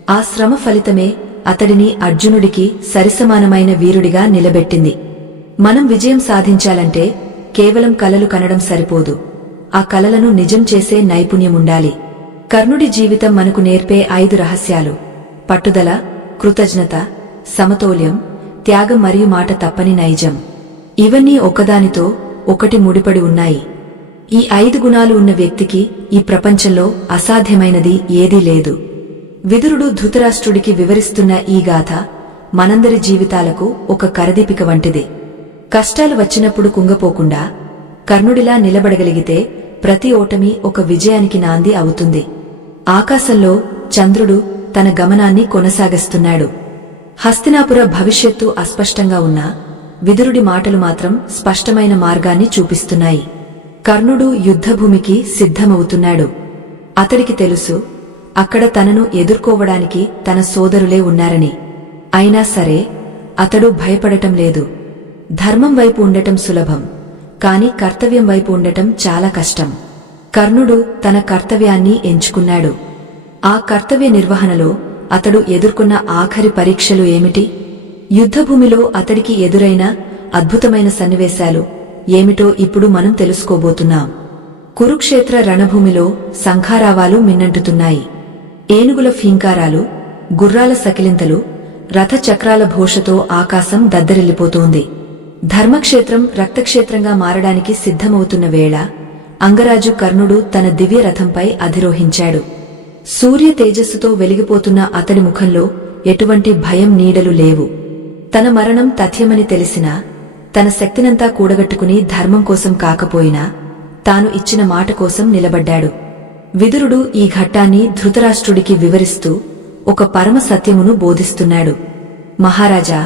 ఆ శ్రమ ఫలితమే అతడిని అర్జునుడికి సరిసమానమైన వీరుడిగా నిలబెట్టింది. మనం విజయం సాధించాలంటే కేవలం కలలు కనడం సరిపోదు, ఆ కలలను నిజం చేసే నైపుణ్యముండాలి. కర్ణుడి జీవితం మనకు నేర్పే 5 రహస్యాలు: పట్టుదల, కృతజ్ఞత, సమతౌల్యం, త్యాగం మరియు మాట తప్పని నైజం. ఇవన్నీ ఒకదానితో ఒకటి ముడిపడి ఉన్నాయి. ఈ 5 గుణాలు ఉన్న వ్యక్తికి ఈ ప్రపంచంలో అసాధ్యమైనది ఏదీ లేదు. విదురుడు ధృతరాష్ట్రుడికి వివరిస్తున్న ఈ గాథ మనందరి జీవితాలకు ఒక కరదీపిక వంటిది. కష్టాలు వచ్చినప్పుడు కుంగపోకుండా కర్ణుడిలా నిలబడగలిగితే ప్రతి ఓటమి ఒక విజయానికి నాంది అవుతుంది. ఆకాశంలో చంద్రుడు తన గమనాన్ని కొనసాగిస్తున్నాడు. హస్తినాపుర భవిష్యత్తు అస్పష్టంగా ఉన్నా విదురుడి మాటలు మాత్రం స్పష్టమైన మార్గాన్ని చూపిస్తున్నాయి. కర్ణుడు యుద్ధభూమికి సిద్ధమవుతున్నాడు. అతడికి తెలుసు, అక్కడ తనను ఎదుర్కోవడానికి తన సోదరులే ఉన్నారని. అయినా సరే అతడు భయపడటం లేదు. ధర్మం వైపు ఉండటం సులభం, కాని కర్తవ్యం వైపు ఉండటం చాలా కష్టం. కర్ణుడు తన కర్తవ్యాన్ని ఎంచుకున్నాడు. ఆ కర్తవ్య నిర్వహణలో అతడు ఎదుర్కొన్న ఆఖరి పరీక్షలు ఏమిటి? యుద్ధభూమిలో అతడికి ఎదురైన అద్భుతమైన సన్నివేశాలు ఏమిటో ఇప్పుడు మనం తెలుసుకోబోతున్నాం. కురుక్షేత్ర రణభూమిలో శంఖారావాలు మిన్నంటుతున్నాయి. ఏనుగుల ఫీంకారాలు, గుర్రాల సకిలింతలు, రథచక్రాల ఘోషతో ఆకాశం దద్దరిల్లిపోతోంది. ధర్మక్షేత్రం రక్తక్షేత్రంగా మారడానికి సిద్ధమవుతున్న వేళ అంగరాజు కర్ణుడు తన దివ్య రథంపై అధిరోహించాడు. సూర్య తేజస్సుతో వెలిగిపోతున్న అతడి ముఖంలో ఎటువంటి భయం నీడలు లేవు. తన మరణం తథ్యమని తెలిసినా తన శక్తినంతా కూడగట్టుకుని ధర్మం కోసం కాకపోయినా తాను ఇచ్చిన మాట కోసం నిలబడ్డాడు. విదురుడు ఈ ఘట్టాన్ని ధృతరాష్ట్రుడికి వివరిస్తూ ఒక పరమ సత్యమును బోధిస్తున్నాడు. మహారాజా,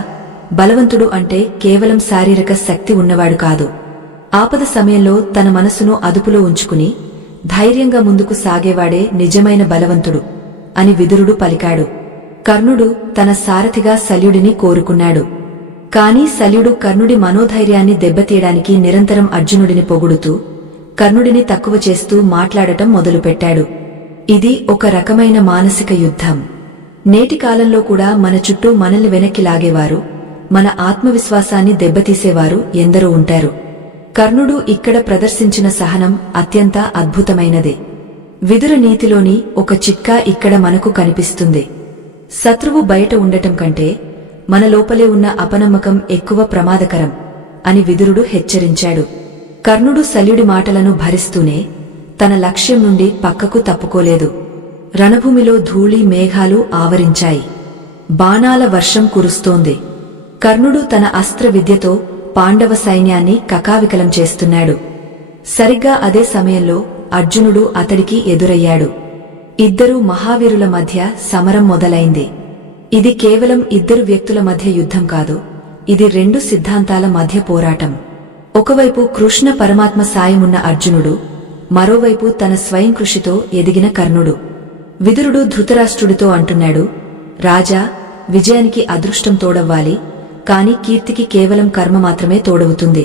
బలవంతుడు అంటే కేవలం శారీరక శక్తి ఉన్నవాడు కాదు. ఆపద సమయంలో తన మనసును అదుపులో ఉంచుకుని ధైర్యంగా ముందుకు సాగేవాడే నిజమైన బలవంతుడు అని విదురుడు పలికాడు. కర్ణుడు తన సారథిగా శల్యుడిని కోరుకున్నాడు. కాని శల్యుడు కర్ణుడి మనోధైర్యాన్ని దెబ్బతీయడానికి నిరంతరం అర్జునుడిని పొగుడుతూ కర్ణుడిని తక్కువ చేస్తూ మాట్లాడటం మొదలుపెట్టాడు. ఇది ఒక రకమైన మానసిక యుద్ధం. నేటి కాలంలో కూడా మన చుట్టూ మనల్ని వెనక్కి లాగేవారు, మన ఆత్మవిశ్వాసాన్ని దెబ్బతీసేవారు ఎందరో ఉంటారు. కర్ణుడు ఇక్కడ ప్రదర్శించిన సహనం అత్యంత అద్భుతమైనదే. విదుర నీతిలోని ఒక చిట్కా ఇక్కడ మనకు కనిపిస్తుంది. శత్రువు బయట ఉండటం కంటే మన లోపలే ఉన్న అపనమ్మకం ఎక్కువ ప్రమాదకరం అని విదురుడు హెచ్చరించాడు. కర్ణుడు శల్యుడి మాటలను భరిస్తూనే తన లక్ష్యం నుండి పక్కకు తప్పుకోలేదు. రణభూమిలో ధూళి మేఘాలు ఆవరించాయి. బాణాల వర్షం కురుస్తోంది. కర్ణుడు తన అస్త్ర విద్యతో పాండవ సైన్యాన్ని కకావికలం చేస్తున్నాడు. సరిగ్గా అదే సమయంలో అర్జునుడు అతడికి ఎదురయ్యాడు. ఇద్దరు మహావీరుల మధ్య సమరం మొదలైంది. ఇది కేవలం ఇద్దరు వ్యక్తుల మధ్య యుద్ధం కాదు, ఇది రెండు సిద్ధాంతాల మధ్య పోరాటం. ఒకవైపు కృష్ణ పరమాత్మ సాయమున్న అర్జునుడు, మరోవైపు తన స్వయం కృషితో ఎదిగిన కర్ణుడు. విదురుడు ధృతరాష్ట్రుడితో అంటున్నాడు, రాజా, విజయానికి అదృష్టం తోడవ్వాలి, కాని కీర్తికి కేవలం కర్మ మాత్రమే తోడవుతుంది.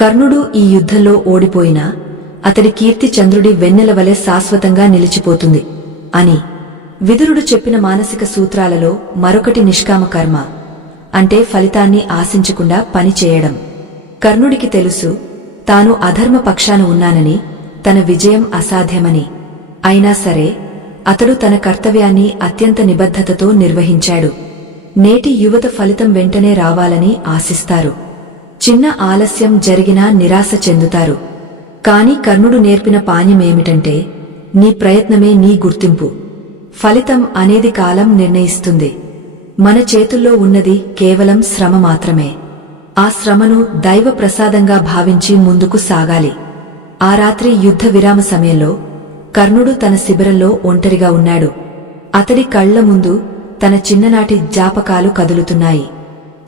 కర్ణుడు ఈ యుద్ధంలో ఓడిపోయినా అతడి కీర్తి చంద్రుడి వెన్నెల వలె శాశ్వతంగా నిలిచిపోతుంది అని. విదురుడు చెప్పిన మానసిక సూత్రాలలో మరొకటి నిష్కామ కర్మ, అంటే ఫలితాన్ని ఆశించకుండా పనిచేయడం. కర్ణుడికి తెలుసు, తాను అధర్మ పక్షాన ఉన్నానని, తన విజయం అసాధ్యమని. అయినా సరే అతడు తన కర్తవ్యాన్ని అత్యంత నిబద్ధతతో నిర్వహించాడు. నేటి యువత ఫలితం వెంటనే రావాలని ఆశిస్తారు. చిన్న ఆలస్యం జరిగినా నిరాశ చెందుతారు. కాని కర్ణుడు నేర్పిన పాణ్యమేమిటంటే, నీ ప్రయత్నమే నీ గుర్తింపు. ఫలితం అనేది కాలం నిర్ణయిస్తుంది. మన చేతుల్లో ఉన్నది కేవలం శ్రమ మాత్రమే. ఆ శ్రమను దైవ ప్రసాదంగా భావించి ముందుకు సాగాలి. ఆ రాత్రి యుద్ధ విరామ సమయంలో కర్ణుడు తన శిబిరంలో ఒంటరిగా ఉన్నాడు. అతడి కళ్ల ముందు తన చిన్ననాటి జ్ఞాపకాలు కదులుతున్నాయి.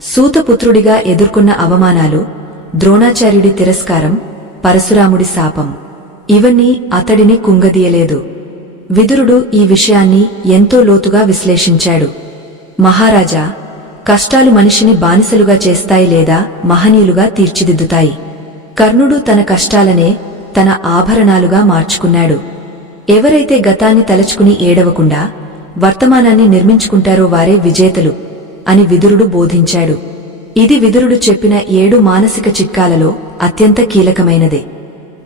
సూతపుత్రుడిగా ఎదుర్కొన్న అవమానాలు, ద్రోణాచార్యుడి తిరస్కారం, పరశురాముడి శాపం, ఇవన్నీ అతడిని కుంగదీయలేదు. విదురుడు ఈ విషయాన్ని ఎంతో లోతుగా విశ్లేషించాడు. మహారాజా, కష్టాలు మనిషిని బానిసలుగా చేస్తాయి లేదా మహనీయులుగా తీర్చిదిద్దుతాయి. కర్ణుడు తన కష్టాలనే తన ఆభరణాలుగా మార్చుకున్నాడు. ఎవరైతే గతాన్ని తలచుకుని ఏడవకుండా వర్తమానాన్ని నిర్మించుకుంటారో వారే విజేతలు అని విదురుడు బోధించాడు. ఇది విదురుడు చెప్పిన 7 మానసిక చిట్కాలలో అత్యంత కీలకమైనదే.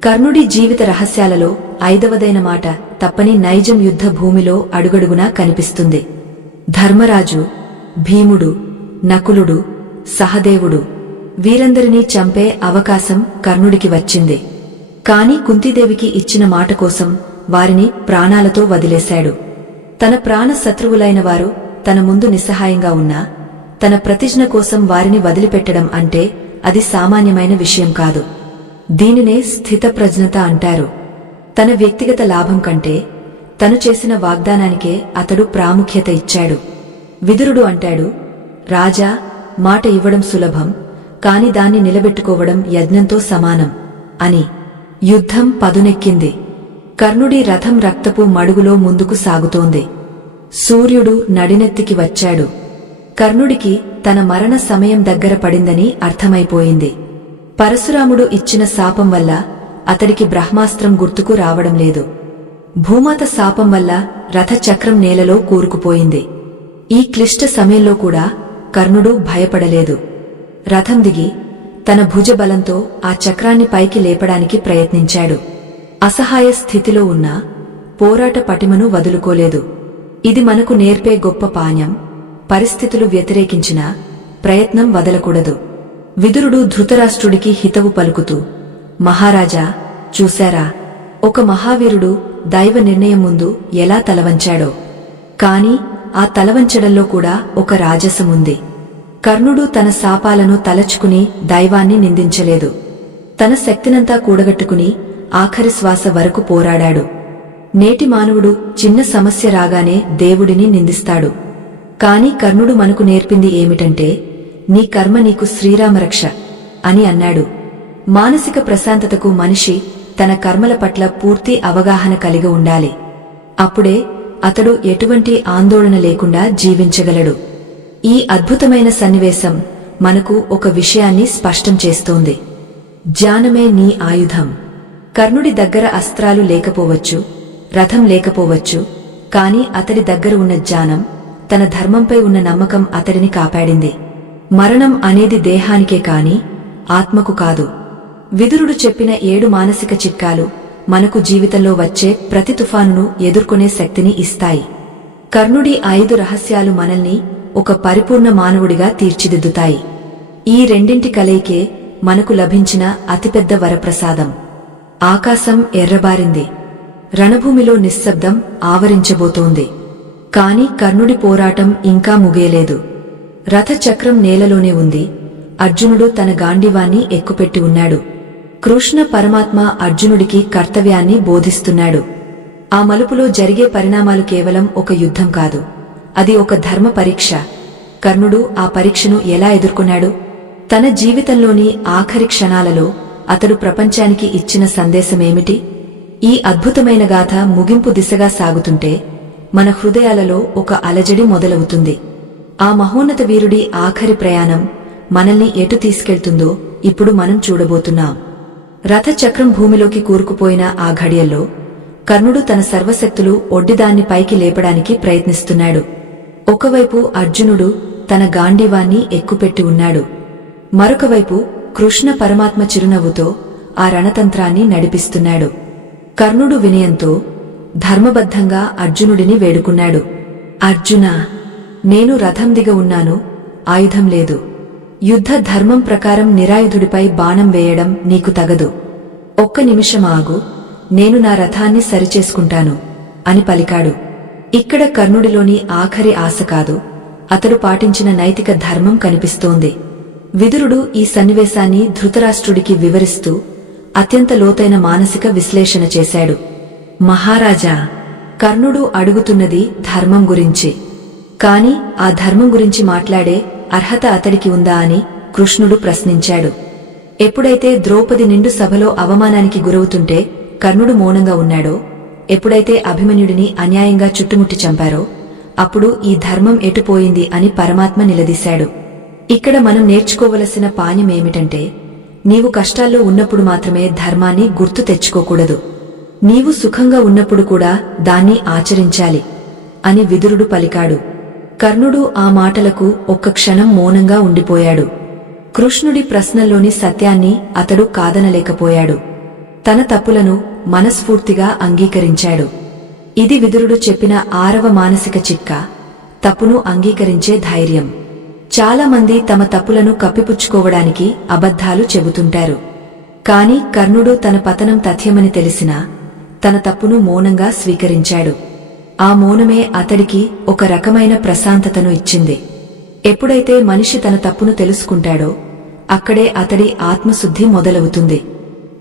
కర్ణుడి జీవిత రహస్యాలలో 5వదైన మాట తప్పని నైజం యుద్ధ భూమిలో అడుగడుగునా కనిపిస్తుంది. ధర్మరాజు, భీముడు, నకులుడు, సహదేవుడు, వీరందరినీ చంపే అవకాశం కర్ణుడికి వచ్చింది. కాని కుంతీదేవికి ఇచ్చిన మాట కోసం వారిని ప్రాణాలతో వదిలేశాడు. తన ప్రాణ శత్రువులైన వారు తన ముందు నిస్సహాయంగా ఉన్నా తన ప్రతిజ్ఞ కోసం వారిని వదిలిపెట్టడం అంటే అది సామాన్యమైన విషయం కాదు. దీనినే స్థితప్రజ్ఞత అంటారు. తన వ్యక్తిగత లాభం కంటే తను చేసిన వాగ్దానానికే అతడు ప్రాముఖ్యత ఇచ్చాడు. విదురుడు అంటాడు, రాజా, మాట ఇవ్వడం సులభం, కాని దాన్ని నిలబెట్టుకోవడం యజ్ఞంతో సమానం అని. యుద్ధం పదునెక్కింది. కర్ణుడి రథం రక్తపు మడుగులో ముందుకు సాగుతోంది. సూర్యుడు నడినెత్తికి వచ్చాడు. కర్ణుడికి తన మరణ సమయం దగ్గర పడిందని అర్థమైపోయింది. పరశురాముడు ఇచ్చిన శాపం వల్ల అతడికి బ్రహ్మాస్త్రం గుర్తుకు రావడం లేదు. భూమాత శాపం వల్ల రథచక్రం నేలలో కూరుకుపోయింది. ఈ క్లిష్ట సమయంలో కూడా కర్ణుడు భయపడలేదు. రథం దిగి తన భుజబలంతో ఆ చక్రాన్ని పైకి లేపడానికి ప్రయత్నించాడు. అసహాయ స్థితిలో ఉన్న పోరాట పటిమను వదులుకోలేదు. ఇది మనకు నేర్పే గొప్ప పాఠం. పరిస్థితులు వ్యతిరేకించినా ప్రయత్నం వదలకూడదు. విదురుడు ధృతరాష్ట్రుడికి హితవు పలుకుతూ, మహారాజా, చూశారా, ఒక మహావీరుడు దైవ నిర్ణయం ముందు ఎలా తలవంచాడో. కాని ఆ తలవంచడంలో కూడా ఒక రాజసముంది. కర్ణుడు తన శాపాలను తలచుకుని దైవాన్ని నిందించలేదు. తన శక్తినంతా కూడగట్టుకుని ఆఖరి శ్వాస వరకు పోరాడాడు. నేటి మానవుడు చిన్న సమస్య రాగానే దేవుడిని నిందిస్తాడు. కాని కర్ణుడు మనకు నేర్పింది ఏమిటంటే, నీ కర్మ నీకు శ్రీరామరక్ష అని అన్నాడు. మానసిక ప్రశాంతతకు మనిషి తన కర్మల పట్ల పూర్తి అవగాహన కలిగి ఉండాలి. అప్పుడే అతడు ఎటువంటి ఆందోళన లేకుండా జీవించగలడు. ఈ అద్భుతమైన సన్నివేశం మనకు ఒక విషయాన్ని స్పష్టం చేస్తోంది. జ్ఞానమే నీ ఆయుధం. కర్ణుడి దగ్గర అస్త్రాలు లేకపోవచ్చు, రథం లేకపోవచ్చు, కాని అతడి దగ్గర ఉన్న జ్ఞానం, తన ధర్మంపై ఉన్న నమ్మకం అతడిని కాపాడింది. మరణం అనేది దేహానికే కాని ఆత్మకు కాదు. విదురుడు చెప్పిన 7 మానసిక చిట్కాలు మనకు జీవితంలో వచ్చే ప్రతి తుఫానును ఎదుర్కొనే శక్తిని ఇస్తాయి. కర్ణుడి 5 రహస్యాలు మనల్ని ఒక పరిపూర్ణ మానవుడిగా తీర్చిదిద్దుతాయి. ఈ రెండింటి కలయికే మనకు లభించిన అతిపెద్ద వరప్రసాదం. ఆకాశం ఎర్రబారింది. రణభూమిలో నిశ్శబ్దం ఆవరించబోతోంది. కాని కర్ణుడి పోరాటం ఇంకా ముగియలేదు. రథచక్రం నేలలోనే ఉంది. అర్జునుడు తన గాంధీవాన్ని ఎక్కుపెట్టి ఉన్నాడు. కృష్ణ పరమాత్మ అర్జునుడికి కర్తవ్యాన్ని బోధిస్తున్నాడు. ఆ మలుపులో జరిగే పరిణామాలు కేవలం ఒక యుద్ధం కాదు, అది ఒక ధర్మ పరీక్ష. కర్ణుడు ఆ పరీక్షను ఎలా ఎదుర్కొన్నాడు? తన జీవితంలోని ఆఖరి క్షణాలలో అతడు ప్రపంచానికి ఇచ్చిన సందేశమేమిటి? ఈ అద్భుతమైన గాథ ముగింపు దిశగా సాగుతుంటే మన హృదయాలలో ఒక అలజడి మొదలవుతుంది. ఆ మహోన్నత వీరుడి ఆఖరి ప్రయాణం మనల్ని ఎటు తీసుకెళ్తుందో ఇప్పుడు మనం చూడబోతున్నాం. రథచక్రం భూమిలోకి కూరుకుపోయిన ఆ ఘడియల్లో కర్ణుడు తన సర్వశక్తులు ఒడ్డిదాన్ని పైకి లేపడానికి ప్రయత్నిస్తున్నాడు. ఒకవైపు అర్జునుడు తన గాంధీవాన్ని ఎక్కుపెట్టి ఉన్నాడు. మరొకవైపు కృష్ణ పరమాత్మ చిరునవ్వుతో ఆ రణతంత్రాన్ని నడిపిస్తున్నాడు. కర్ణుడు వినయంతో ధర్మబద్ధంగా అర్జునుడిని వేడుకున్నాడు. అర్జునా, నేను రథం దిగ ఉన్నాను, ఆయుధం లేదు. యుద్ధ ధర్మం ప్రకారం నిరాయుధుడిపై బాణం వేయడం నీకు తగదు. ఒక్క నిమిషం ఆగు, నేను నా రథాన్ని సరిచేసుకుంటాను అని పలికాడు. ఇక్కడ కర్ణుడిలోని ఆఖరి ఆశ కాదు, అతడు పాటించిన నైతిక ధర్మం కనిపిస్తోంది. విదురుడు ఈ సన్నివేశాన్ని ధృతరాష్ట్రుడికి వివరిస్తూ అత్యంత లోతైన మానసిక విశ్లేషణ చేశాడు. మహారాజా, కర్ణుడు అడుగుతున్నది ధర్మం గురించి. కాని ఆ ధర్మం గురించి మాట్లాడే అర్హత అతడికి ఉందా అని కృష్ణుడు ప్రశ్నించాడు. ఎప్పుడైతే ద్రౌపది నిండు సభలో అవమానానికి గురవుతుంటే కర్ణుడు మౌనంగా ఉన్నాడో, ఎప్పుడైతే అభిమన్యుడిని అన్యాయంగా చుట్టుముట్టి చంపారో, అప్పుడు ఈ ధర్మం ఎటుపోయింది అని పరమాత్మ నిలదీశాడు. ఇక్కడ మనం నేర్చుకోవలసిన పాఠమేమిటంటే, నీవు కష్టాల్లో ఉన్నప్పుడు మాత్రమే ధర్మాన్ని గుర్తు తెచ్చుకోకూడదు. నీవు సుఖంగా ఉన్నప్పుడు కూడా దాన్ని ఆచరించాలి అని విదురుడు పలికాడు. కర్ణుడు ఆ మాటలకు ఒక్క క్షణం మౌనంగా ఉండిపోయాడు. కృష్ణుడి ప్రశ్నల్లోని సత్యాన్ని అతడు కాదనలేకపోయాడు. తన తప్పులను మనస్ఫూర్తిగా అంగీకరించాడు. ఇది విదురుడు చెప్పిన 6వ మానసిక చిట్కా, తప్పును అంగీకరించే ధైర్యం. చాలా మంది తమ తప్పులను కప్పిపుచ్చుకోవడానికి అబద్ధాలు చెబుతుంటారు. కాని కర్ణుడు తన పతనం తథ్యమని తెలిసినా తన తప్పును మౌనంగా స్వీకరించాడు. ఆ మౌనమే అతడికి ఒక రకమైన ప్రశాంతతను ఇచ్చింది. ఎప్పుడైతే మనిషి తన తప్పును తెలుసుకుంటాడో అక్కడే అతడి ఆత్మశుద్ధి మొదలవుతుంది.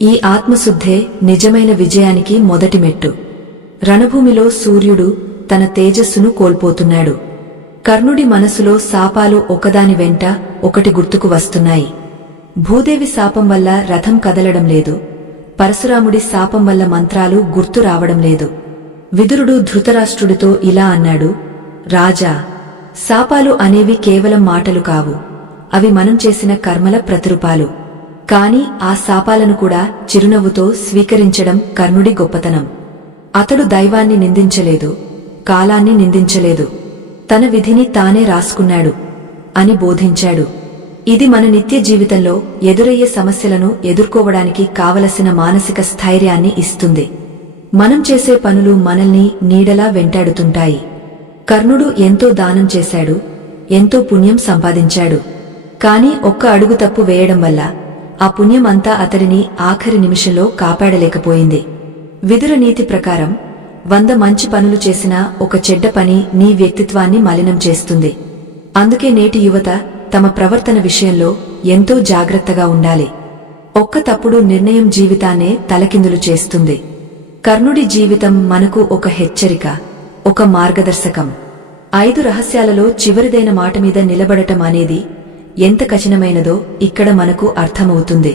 ఈ ఆత్మశుద్ధే నిజమైన విజయానికి మొదటి మెట్టు. రణభూమిలో సూర్యుడు తన తేజస్సును కోల్పోతున్నాడు. కర్ణుడి మనసులో శాపాలు ఒకదాని వెంట ఒకటి గుర్తుకు వస్తున్నాయి. భూదేవి శాపం వల్ల రథం కదలడం లేదు, పరశురాముడి శాపం వల్ల మంత్రాలు గుర్తు రావడం లేదు. విదురుడు ధృతరాష్ట్రుడితో ఇలా అన్నాడు, రాజా, శాపాలు అనేవి కేవలం మాటలు కావు, అవి మనం చేసిన కర్మల ప్రతిరూపాలు. కాని ఆ శాపాలను కూడా చిరునవ్వుతో స్వీకరించడం కర్ణుడి గొప్పతనం. అతడు దైవాన్ని నిందించలేదు, కాలాన్ని నిందించలేదు, తన విధిని తానే రాసుకున్నాడు అని బోధించాడు. ఇది మన నిత్య జీవితంలో ఎదురయ్యే సమస్యలను ఎదుర్కోవడానికి కావలసిన మానసిక స్థైర్యాన్ని ఇస్తుంది. మనం చేసే పనులు మనల్ని నీడలా వెంటాడుతుంటాయి. కర్ణుడు ఎంతో దానం చేశాడు, ఎంతో పుణ్యం సంపాదించాడు. కాని ఒక్క అడుగు తప్పు వేయడం వల్ల ఆ పుణ్యం అంతా అతడిని ఆఖరి నిమిషంలో కాపాడలేకపోయింది. విదుర నీతి ప్రకారం 100 మంచి పనులు చేసినా ఒక చెడ్డ పని నీ వ్యక్తిత్వాన్ని మలినం చేస్తుంది. అందుకే నేటి యువత తమ ప్రవర్తన విషయంలో ఎంతో జాగ్రత్తగా ఉండాలి. ఒక్క తప్పుడు నిర్ణయం జీవితాన్నే తలకిందులు చేస్తుంది. కర్ణుడి జీవితం మనకు ఒక హెచ్చరిక, ఒక మార్గదర్శకం. 5 రహస్యాలలో చివరిదైన మాట మీద నిలబడటం అనేది ఎంత కఠినమైనదో ఇక్కడ మనకు అర్థమవుతుంది.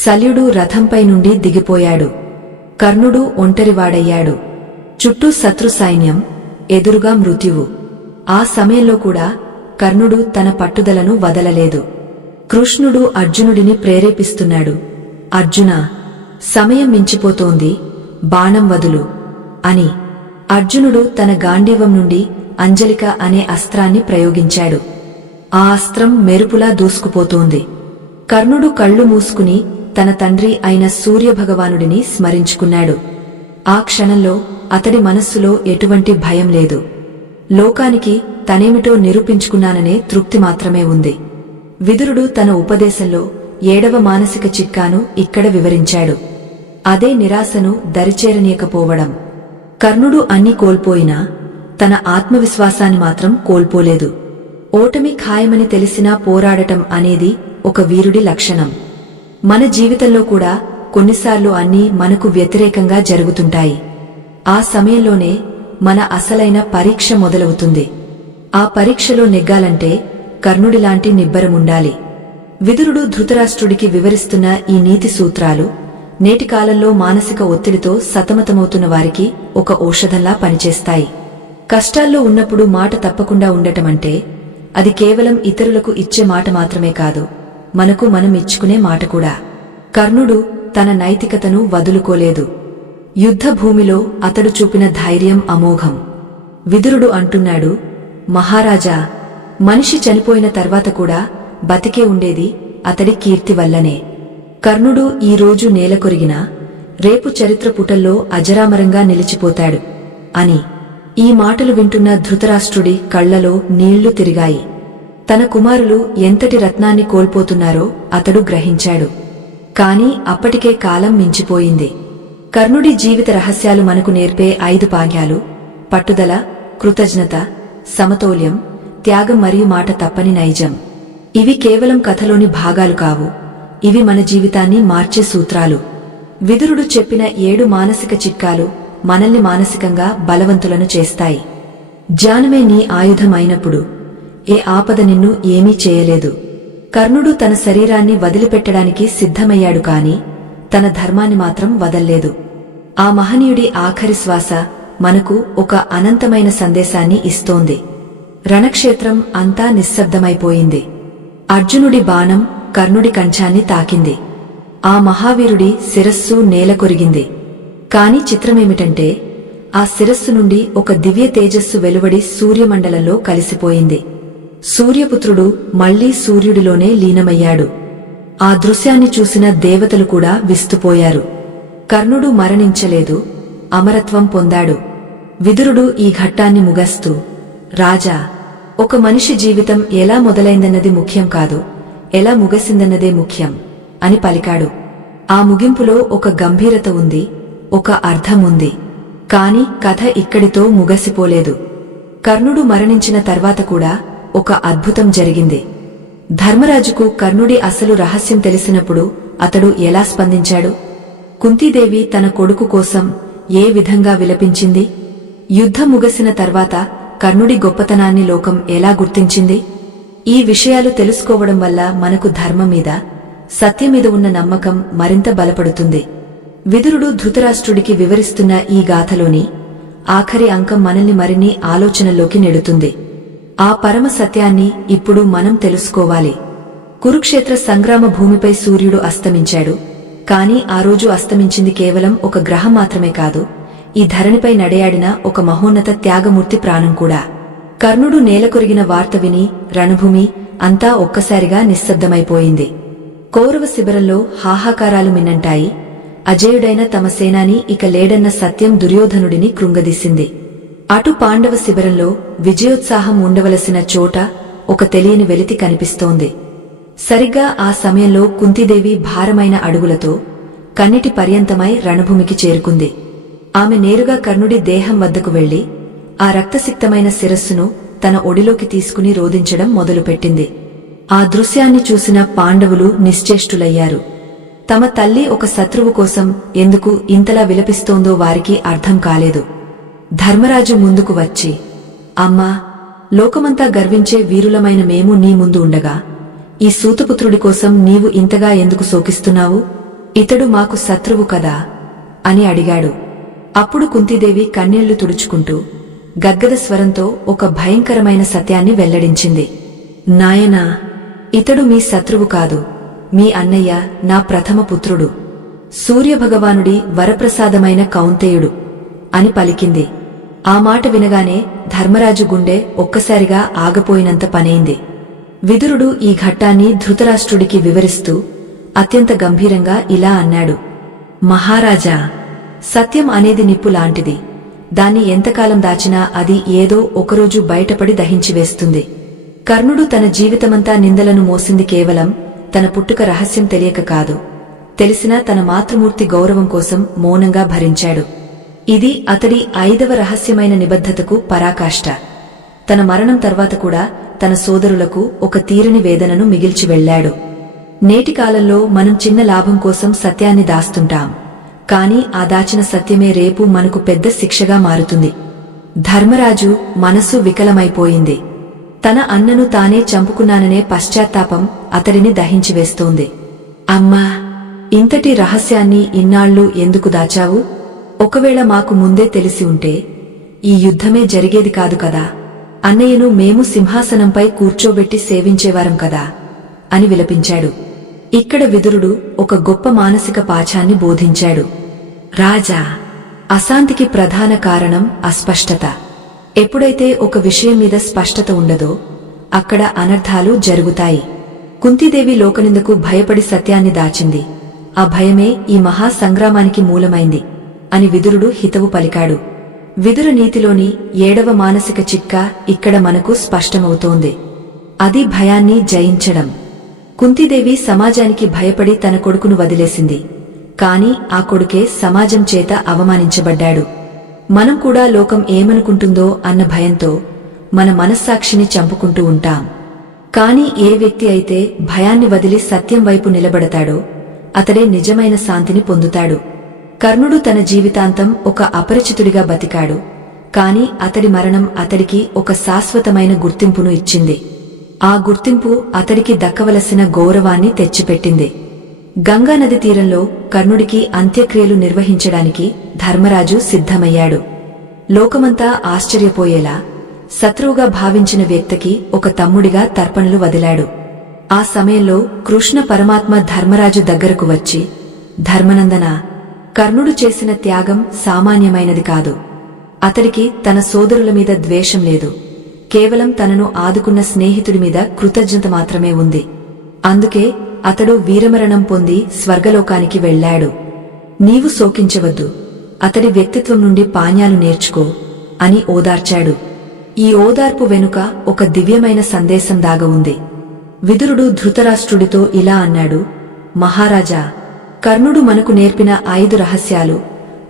శల్యుడు రథంపై నుండి దిగిపోయాడు. కర్ణుడు ఒంటరివాడయ్యాడు. చుట్టూ శత్రు సైన్యం, ఎదురుగా మృత్యువు. ఆ సమయంలో కూడా కర్ణుడు తన పట్టుదలను వదలలేదు. కృష్ణుడు అర్జునుడిని ప్రేరేపిస్తున్నాడు. అర్జునా, సమయం మించిపోతోంది, బాణం వదులు అని. అర్జునుడు తన గాంధీవం నుండి అంజలిక అనే అస్త్రాన్ని ప్రయోగించాడు. ఆ అస్త్రం మెరుపులా దూసుకుపోతోంది. కర్ణుడు కళ్ళు మూసుకుని తన తండ్రి అయిన సూర్యభగవానుడిని స్మరించుకున్నాడు. ఆ క్షణంలో అతడి మనస్సులో ఎటువంటి భయం లేదు. లోకానికి తనేమిటో నిరూపించుకున్నాననే తృప్తి మాత్రమే ఉంది. విదురుడు తన ఉపదేశంలో 7వ మానసిక చిట్కాను ఇక్కడ వివరించాడు. అదే నిరాశను దరిచేరనీయకపోవడం. కర్ణుడు అన్నీ కోల్పోయినా తన ఆత్మవిశ్వాసాన్ని మాత్రం కోల్పోలేదు. ఓటమి ఖాయమని తెలిసినా పోరాడటం అనేది ఒక వీరుడి లక్షణం. మన జీవితంలో కూడా కొన్నిసార్లు అన్నీ మనకు వ్యతిరేకంగా జరుగుతుంటాయి. ఆ సమయంలోనే మన అసలైన పరీక్ష మొదలవుతుంది. ఆ పరీక్షలో నెగ్గాలంటే కర్ణుడిలాంటి నిబ్బరముండాలి. విదురుడు ధృతరాష్ట్రుడికి వివరిస్తున్న ఈ నీతి సూత్రాలు నేటి కాలంలో మానసిక ఒత్తిడితో సతమతమవుతున్న వారికి ఒక ఔషధంలా పనిచేస్తాయి. కష్టాల్లో ఉన్నప్పుడు మాట తప్పకుండా ఉండటమంటే అది కేవలం ఇతరులకు ఇచ్చే మాట మాత్రమే కాదు, మనకు మనం ఇచ్చుకునే మాట కూడా. కర్ణుడు తన నైతికతను వదులుకోలేదు. యుద్ధ భూమిలో అతడు చూపిన ధైర్యం అమోఘం. విదురుడు అంటున్నాడు, మహారాజా, మనిషి చనిపోయిన తర్వాత కూడా బతికే ఉండేది అతడి కీర్తి వల్లనే. కర్ణుడు ఈ రోజు నేలకొరిగినా రేపు చరిత్ర పుటల్లో అజరామరంగా నిలిచిపోతాడు అని. ఈ మాటలు వింటున్న ధృతరాష్ట్రుడి కళ్లలో నీళ్లు తిరిగాయి. తన కుమారులు ఎంతటి రత్నాన్ని కోల్పోతున్నారో అతడు గ్రహించాడు. కాని అప్పటికే కాలం మించిపోయింది. కర్ణుడి జీవిత రహస్యాలు మనకు నేర్పే 5 పాఠాలు: పట్టుదల, కృతజ్ఞత, సమతౌల్యం, త్యాగం మరియు మాట తప్పని నైజం. ఇవి కేవలం కథలోని భాగాలు కావు, ఇవి మన జీవితాన్ని మార్చే సూత్రాలు. విదురుడు చెప్పిన 7 మానసిక చిట్కాలు మనల్ని మానసికంగా బలవంతులను చేస్తాయి. జ్ఞానమే నీ ఆయుధం అయినప్పుడు ఏ ఆపద నిన్ను ఏమీ చేయలేదు. కర్ణుడు తన శరీరాన్ని వదిలిపెట్టడానికి సిద్ధమయ్యాడు కాని తన ధర్మాన్ని మాత్రం వదల్లేదు. ఆ మహనీయుడి ఆఖరి శ్వాస మనకు ఒక అనంతమైన సందేశాన్ని ఇస్తోంది. రణక్షేత్రం అంతా నిశ్శబ్దమైపోయింది. అర్జునుడి బాణం కర్ణుడి కంఠాన్ని తాకింది. ఆ మహావీరుడి శిరస్సు నేలకొరిగింది. కాని చిత్రమేమిటంటే ఆ శిరస్సు నుండి ఒక దివ్య తేజస్సు వెలువడి సూర్యమండలంలో కలిసిపోయింది. సూర్యపుత్రుడు మళ్లీ సూర్యుడిలోనే లీనమయ్యాడు. ఆ దృశ్యాన్ని చూసిన దేవతలు కూడా విస్తుపోయారు. కర్ణుడు మరణించలేదు, అమరత్వం పొందాడు. విదురుడు ఈ ఘట్టాన్ని ముగస్తూ, రాజా, ఒక మనిషి జీవితం ఎలా మొదలైందన్నది ముఖ్యం కాదు, ఎలా ముగసిందన్నదే ముఖ్యం అని పలికాడు. ఆ ముగింపులో ఒక గంభీరత ఉంది, ఒక అర్థం ఉంది. కాని కథ ఇక్కడితో ముగసిపోలేదు. కర్ణుడు మరణించిన తర్వాత కూడా ఒక అద్భుతం జరిగింది. ధర్మరాజుకు కర్ణుడి అసలు రహస్యం తెలిసినప్పుడు అతడు ఎలా స్పందించాడు? కుంతీదేవి తన కొడుకు కోసం ఏ విధంగా విలపించింది? యుద్ధం ముగసిన తర్వాత కర్ణుడి గొప్పతనాన్ని లోకం ఎలా గుర్తించింది? ఈ విషయాలు తెలుసుకోవడం వల్ల మనకు ధర్మం మీద, సత్యం మీద ఉన్న నమ్మకం మరింత బలపడుతుంది. విదురుడు ధృతరాష్ట్రుడికి వివరిస్తున్న ఈ గాథలోని ఆఖరి అంకం మనల్ని మరిన్ని ఆలోచనల్లోకి నెడుతుంది. ఆ పరమ సత్యాన్ని ఇప్పుడు మనం తెలుసుకోవాలి. కురుక్షేత్ర సంగ్రామ భూమిపై సూర్యుడు అస్తమించాడు. కాని ఆ రోజు అస్తమించింది కేవలం ఒక గ్రహం మాత్రమే కాదు, ఈ ధరణిపై నడయాడిన ఒక మహోన్నత త్యాగమూర్తి ప్రాణం కూడా. కర్ణుడు నేలకొరిగిన వార్త విని రణభూమి అంతా ఒక్కసారిగా నిశ్శబ్దమైపోయింది. కౌరవ శిబిరంలో హాహాకారాలు మిన్నంటాయి. అజేయుడైన తమ సేనాని ఇక లేడన్న సత్యం దుర్యోధనుడిని కృంగదీసింది. అటు పాండవ శిబిరంలో విజయోత్సాహం ఉండవలసిన చోట ఒక తెలియని వెలితి కనిపిస్తోంది. సరిగ్గా ఆ సమయంలో కుంతీదేవి భారమైన అడుగులతో కన్నిటి పర్యంతమై రణభూమికి చేరుకుంది. ఆమె నేరుగా కర్ణుడి దేహం వద్దకు వెళ్లి ఆ రక్తసిక్తమైన శిరస్సును తన ఒడిలోకి తీసుకుని రోదించడం మొదలుపెట్టింది. ఆ దృశ్యాన్ని చూసిన పాండవులు నిశ్చేష్టులయ్యారు. తమ తల్లి ఒక శత్రువు కోసం ఎందుకు ఇంతలా విలపిస్తోందో వారికి అర్థం కాలేదు. ధర్మరాజు ముందుకు వచ్చి, అమ్మా, లోకమంతా గర్వించే వీరులమైన మేము నీ ముందు ఉండగా ఈ సూతపుత్రుడి కోసం నీవు ఇంతగా ఎందుకు శోకిస్తున్నావు? ఇతడు మాకు శత్రువు కదా అని అడిగాడు. అప్పుడు కుంతీదేవి కన్నీళ్లు తుడుచుకుంటూ గద్గద స్వరంతో ఒక భయంకరమైన సత్యాన్ని వెల్లడించింది. నాయనా, ఇతడు మీ శత్రువు కాదు, మీ అన్నయ్య, నా ప్రథమ పుత్రుడు, సూర్యభగవానుడి వరప్రసాదమైన కౌంతేయుడు అని పలికింది. ఆ మాట వినగానే ధర్మరాజు గుండె ఒక్కసారిగా ఆగపోయినంత పనైంది. విదురుడు ఈ ఘట్టాన్ని ధృతరాష్ట్రుడికి వివరిస్తూ అత్యంత గంభీరంగా ఇలా అన్నాడు. మహారాజా, సత్యం అనేది నిప్పు లాంటిది. దాన్ని ఎంతకాలం దాచినా అది ఏదో ఒకరోజు బయటపడి దహించివేస్తుంది. కర్ణుడు తన జీవితమంతా నిందలను మోసింది కేవలం తన పుట్టుక రహస్యం తెలియక కాదు, తెలిసినా తన మాతృమూర్తి గౌరవం కోసం మౌనంగా భరించాడు. ఇది అతడి 5వ రహస్యమైన నిబద్ధతకు పరాకాష్ట. తన మరణం తర్వాత కూడా తన సోదరులకు ఒక తీరని వేదనను మిగిల్చి వెళ్లాడు. నేటి కాలంలో మనం చిన్న లాభం కోసం సత్యాన్ని దాస్తుంటాం, కాని ఆ దాచిన సత్యమే రేపు మనకు పెద్ద శిక్షగా మారుతుంది. ధర్మరాజు మనసు వికలమైపోయింది. తన అన్నను తానే చంపుకున్నాననే పశ్చాత్తాపం అతడిని దహించివేస్తోంది. అమ్మా, ఇంతటి రహస్యాన్ని ఇన్నాళ్లు ఎందుకు దాచావు? ఒకవేళ మాకు ముందే తెలిసి ఉంటే ఈ యుద్ధమే జరిగేది కాదు కదా. అన్నయ్యను మేము సింహాసనంపై కూర్చోబెట్టి సేవించేవారం కదా అని విలపించాడు. ఇక్కడ విదురుడు ఒక గొప్ప మానసిక పాఠాన్ని బోధించాడు. రాజా, అశాంతికి ప్రధాన కారణం అస్పష్టత. ఎప్పుడైతే ఒక విషయం మీద స్పష్టత ఉండదో అక్కడ అనర్థాలు జరుగుతాయి. కుంతీదేవి లోకనిందకు భయపడి సత్యాన్ని దాచింది. ఆ భయమే ఈ మహా సంగ్రామానికి మూలమైంది అని విదురుడు హితవు పలికాడు. విదుర నీతిలోని 7వ మానసిక చిట్కా ఇక్కడ మనకు స్పష్టమవుతోంది. అది భయాన్ని జయించడం. కుంతీదేవి సమాజానికి భయపడి తన కొడుకును వదిలేసింది, కాని ఆ కొడుకే సమాజం చేత అవమానించబడ్డాడు. మనం కూడా లోకం ఏమనుకుంటుందో అన్న భయంతో మన మనస్సాక్షిని చంపుకుంటూ ఉంటాం. కాని ఏ వ్యక్తి అయితే భయాన్ని వదిలి సత్యం వైపు నిలబడతాడో అతడే నిజమైన శాంతిని పొందుతాడు. కర్ణుడు తన జీవితాంతం ఒక అపరిచితుడిగా బతికాడు, కాని అతడి మరణం అతడికి ఒక శాశ్వతమైన గుర్తింపును ఇచ్చింది. ఆ గుర్తింపు అతడికి దక్కవలసిన గౌరవాన్ని తెచ్చిపెట్టింది. గంగానది తీరంలో కర్ణుడికి అంత్యక్రియలు నిర్వహించడానికి ధర్మరాజు సిద్ధమయ్యాడు. లోకమంతా ఆశ్చర్యపోయేలా శత్రువుగా భావించిన వ్యక్తికి ఒక తమ్ముడిగా తర్పణలు వదిలాడు. ఆ సమయంలో కృష్ణ పరమాత్మ ధర్మరాజు దగ్గరకు వచ్చి, ధర్మనందన, కర్ణుడు చేసిన త్యాగం సామాన్యమైనది కాదు. అతడికి తన సోదరుల మీద ద్వేషం లేదు, కేవలం తనను ఆదుకున్న స్నేహితుడి మీద కృతజ్ఞత మాత్రమే ఉంది. అందుకే అతడు వీరమరణం పొంది స్వర్గలోకానికి వెళ్లాడు. నీవు శోకించవద్దు, అతడి వ్యక్తిత్వం నుండి పాఠాలు నేర్చుకో అని ఓదార్చాడు. ఈ ఓదార్పు వెనుక ఒక దివ్యమైన సందేశం దాగ ఉంది. విదురుడు ధృతరాష్ట్రుడితో ఇలా అన్నాడు. మహారాజా, కర్ణుడు మనకు నేర్పిన 5 రహస్యాలు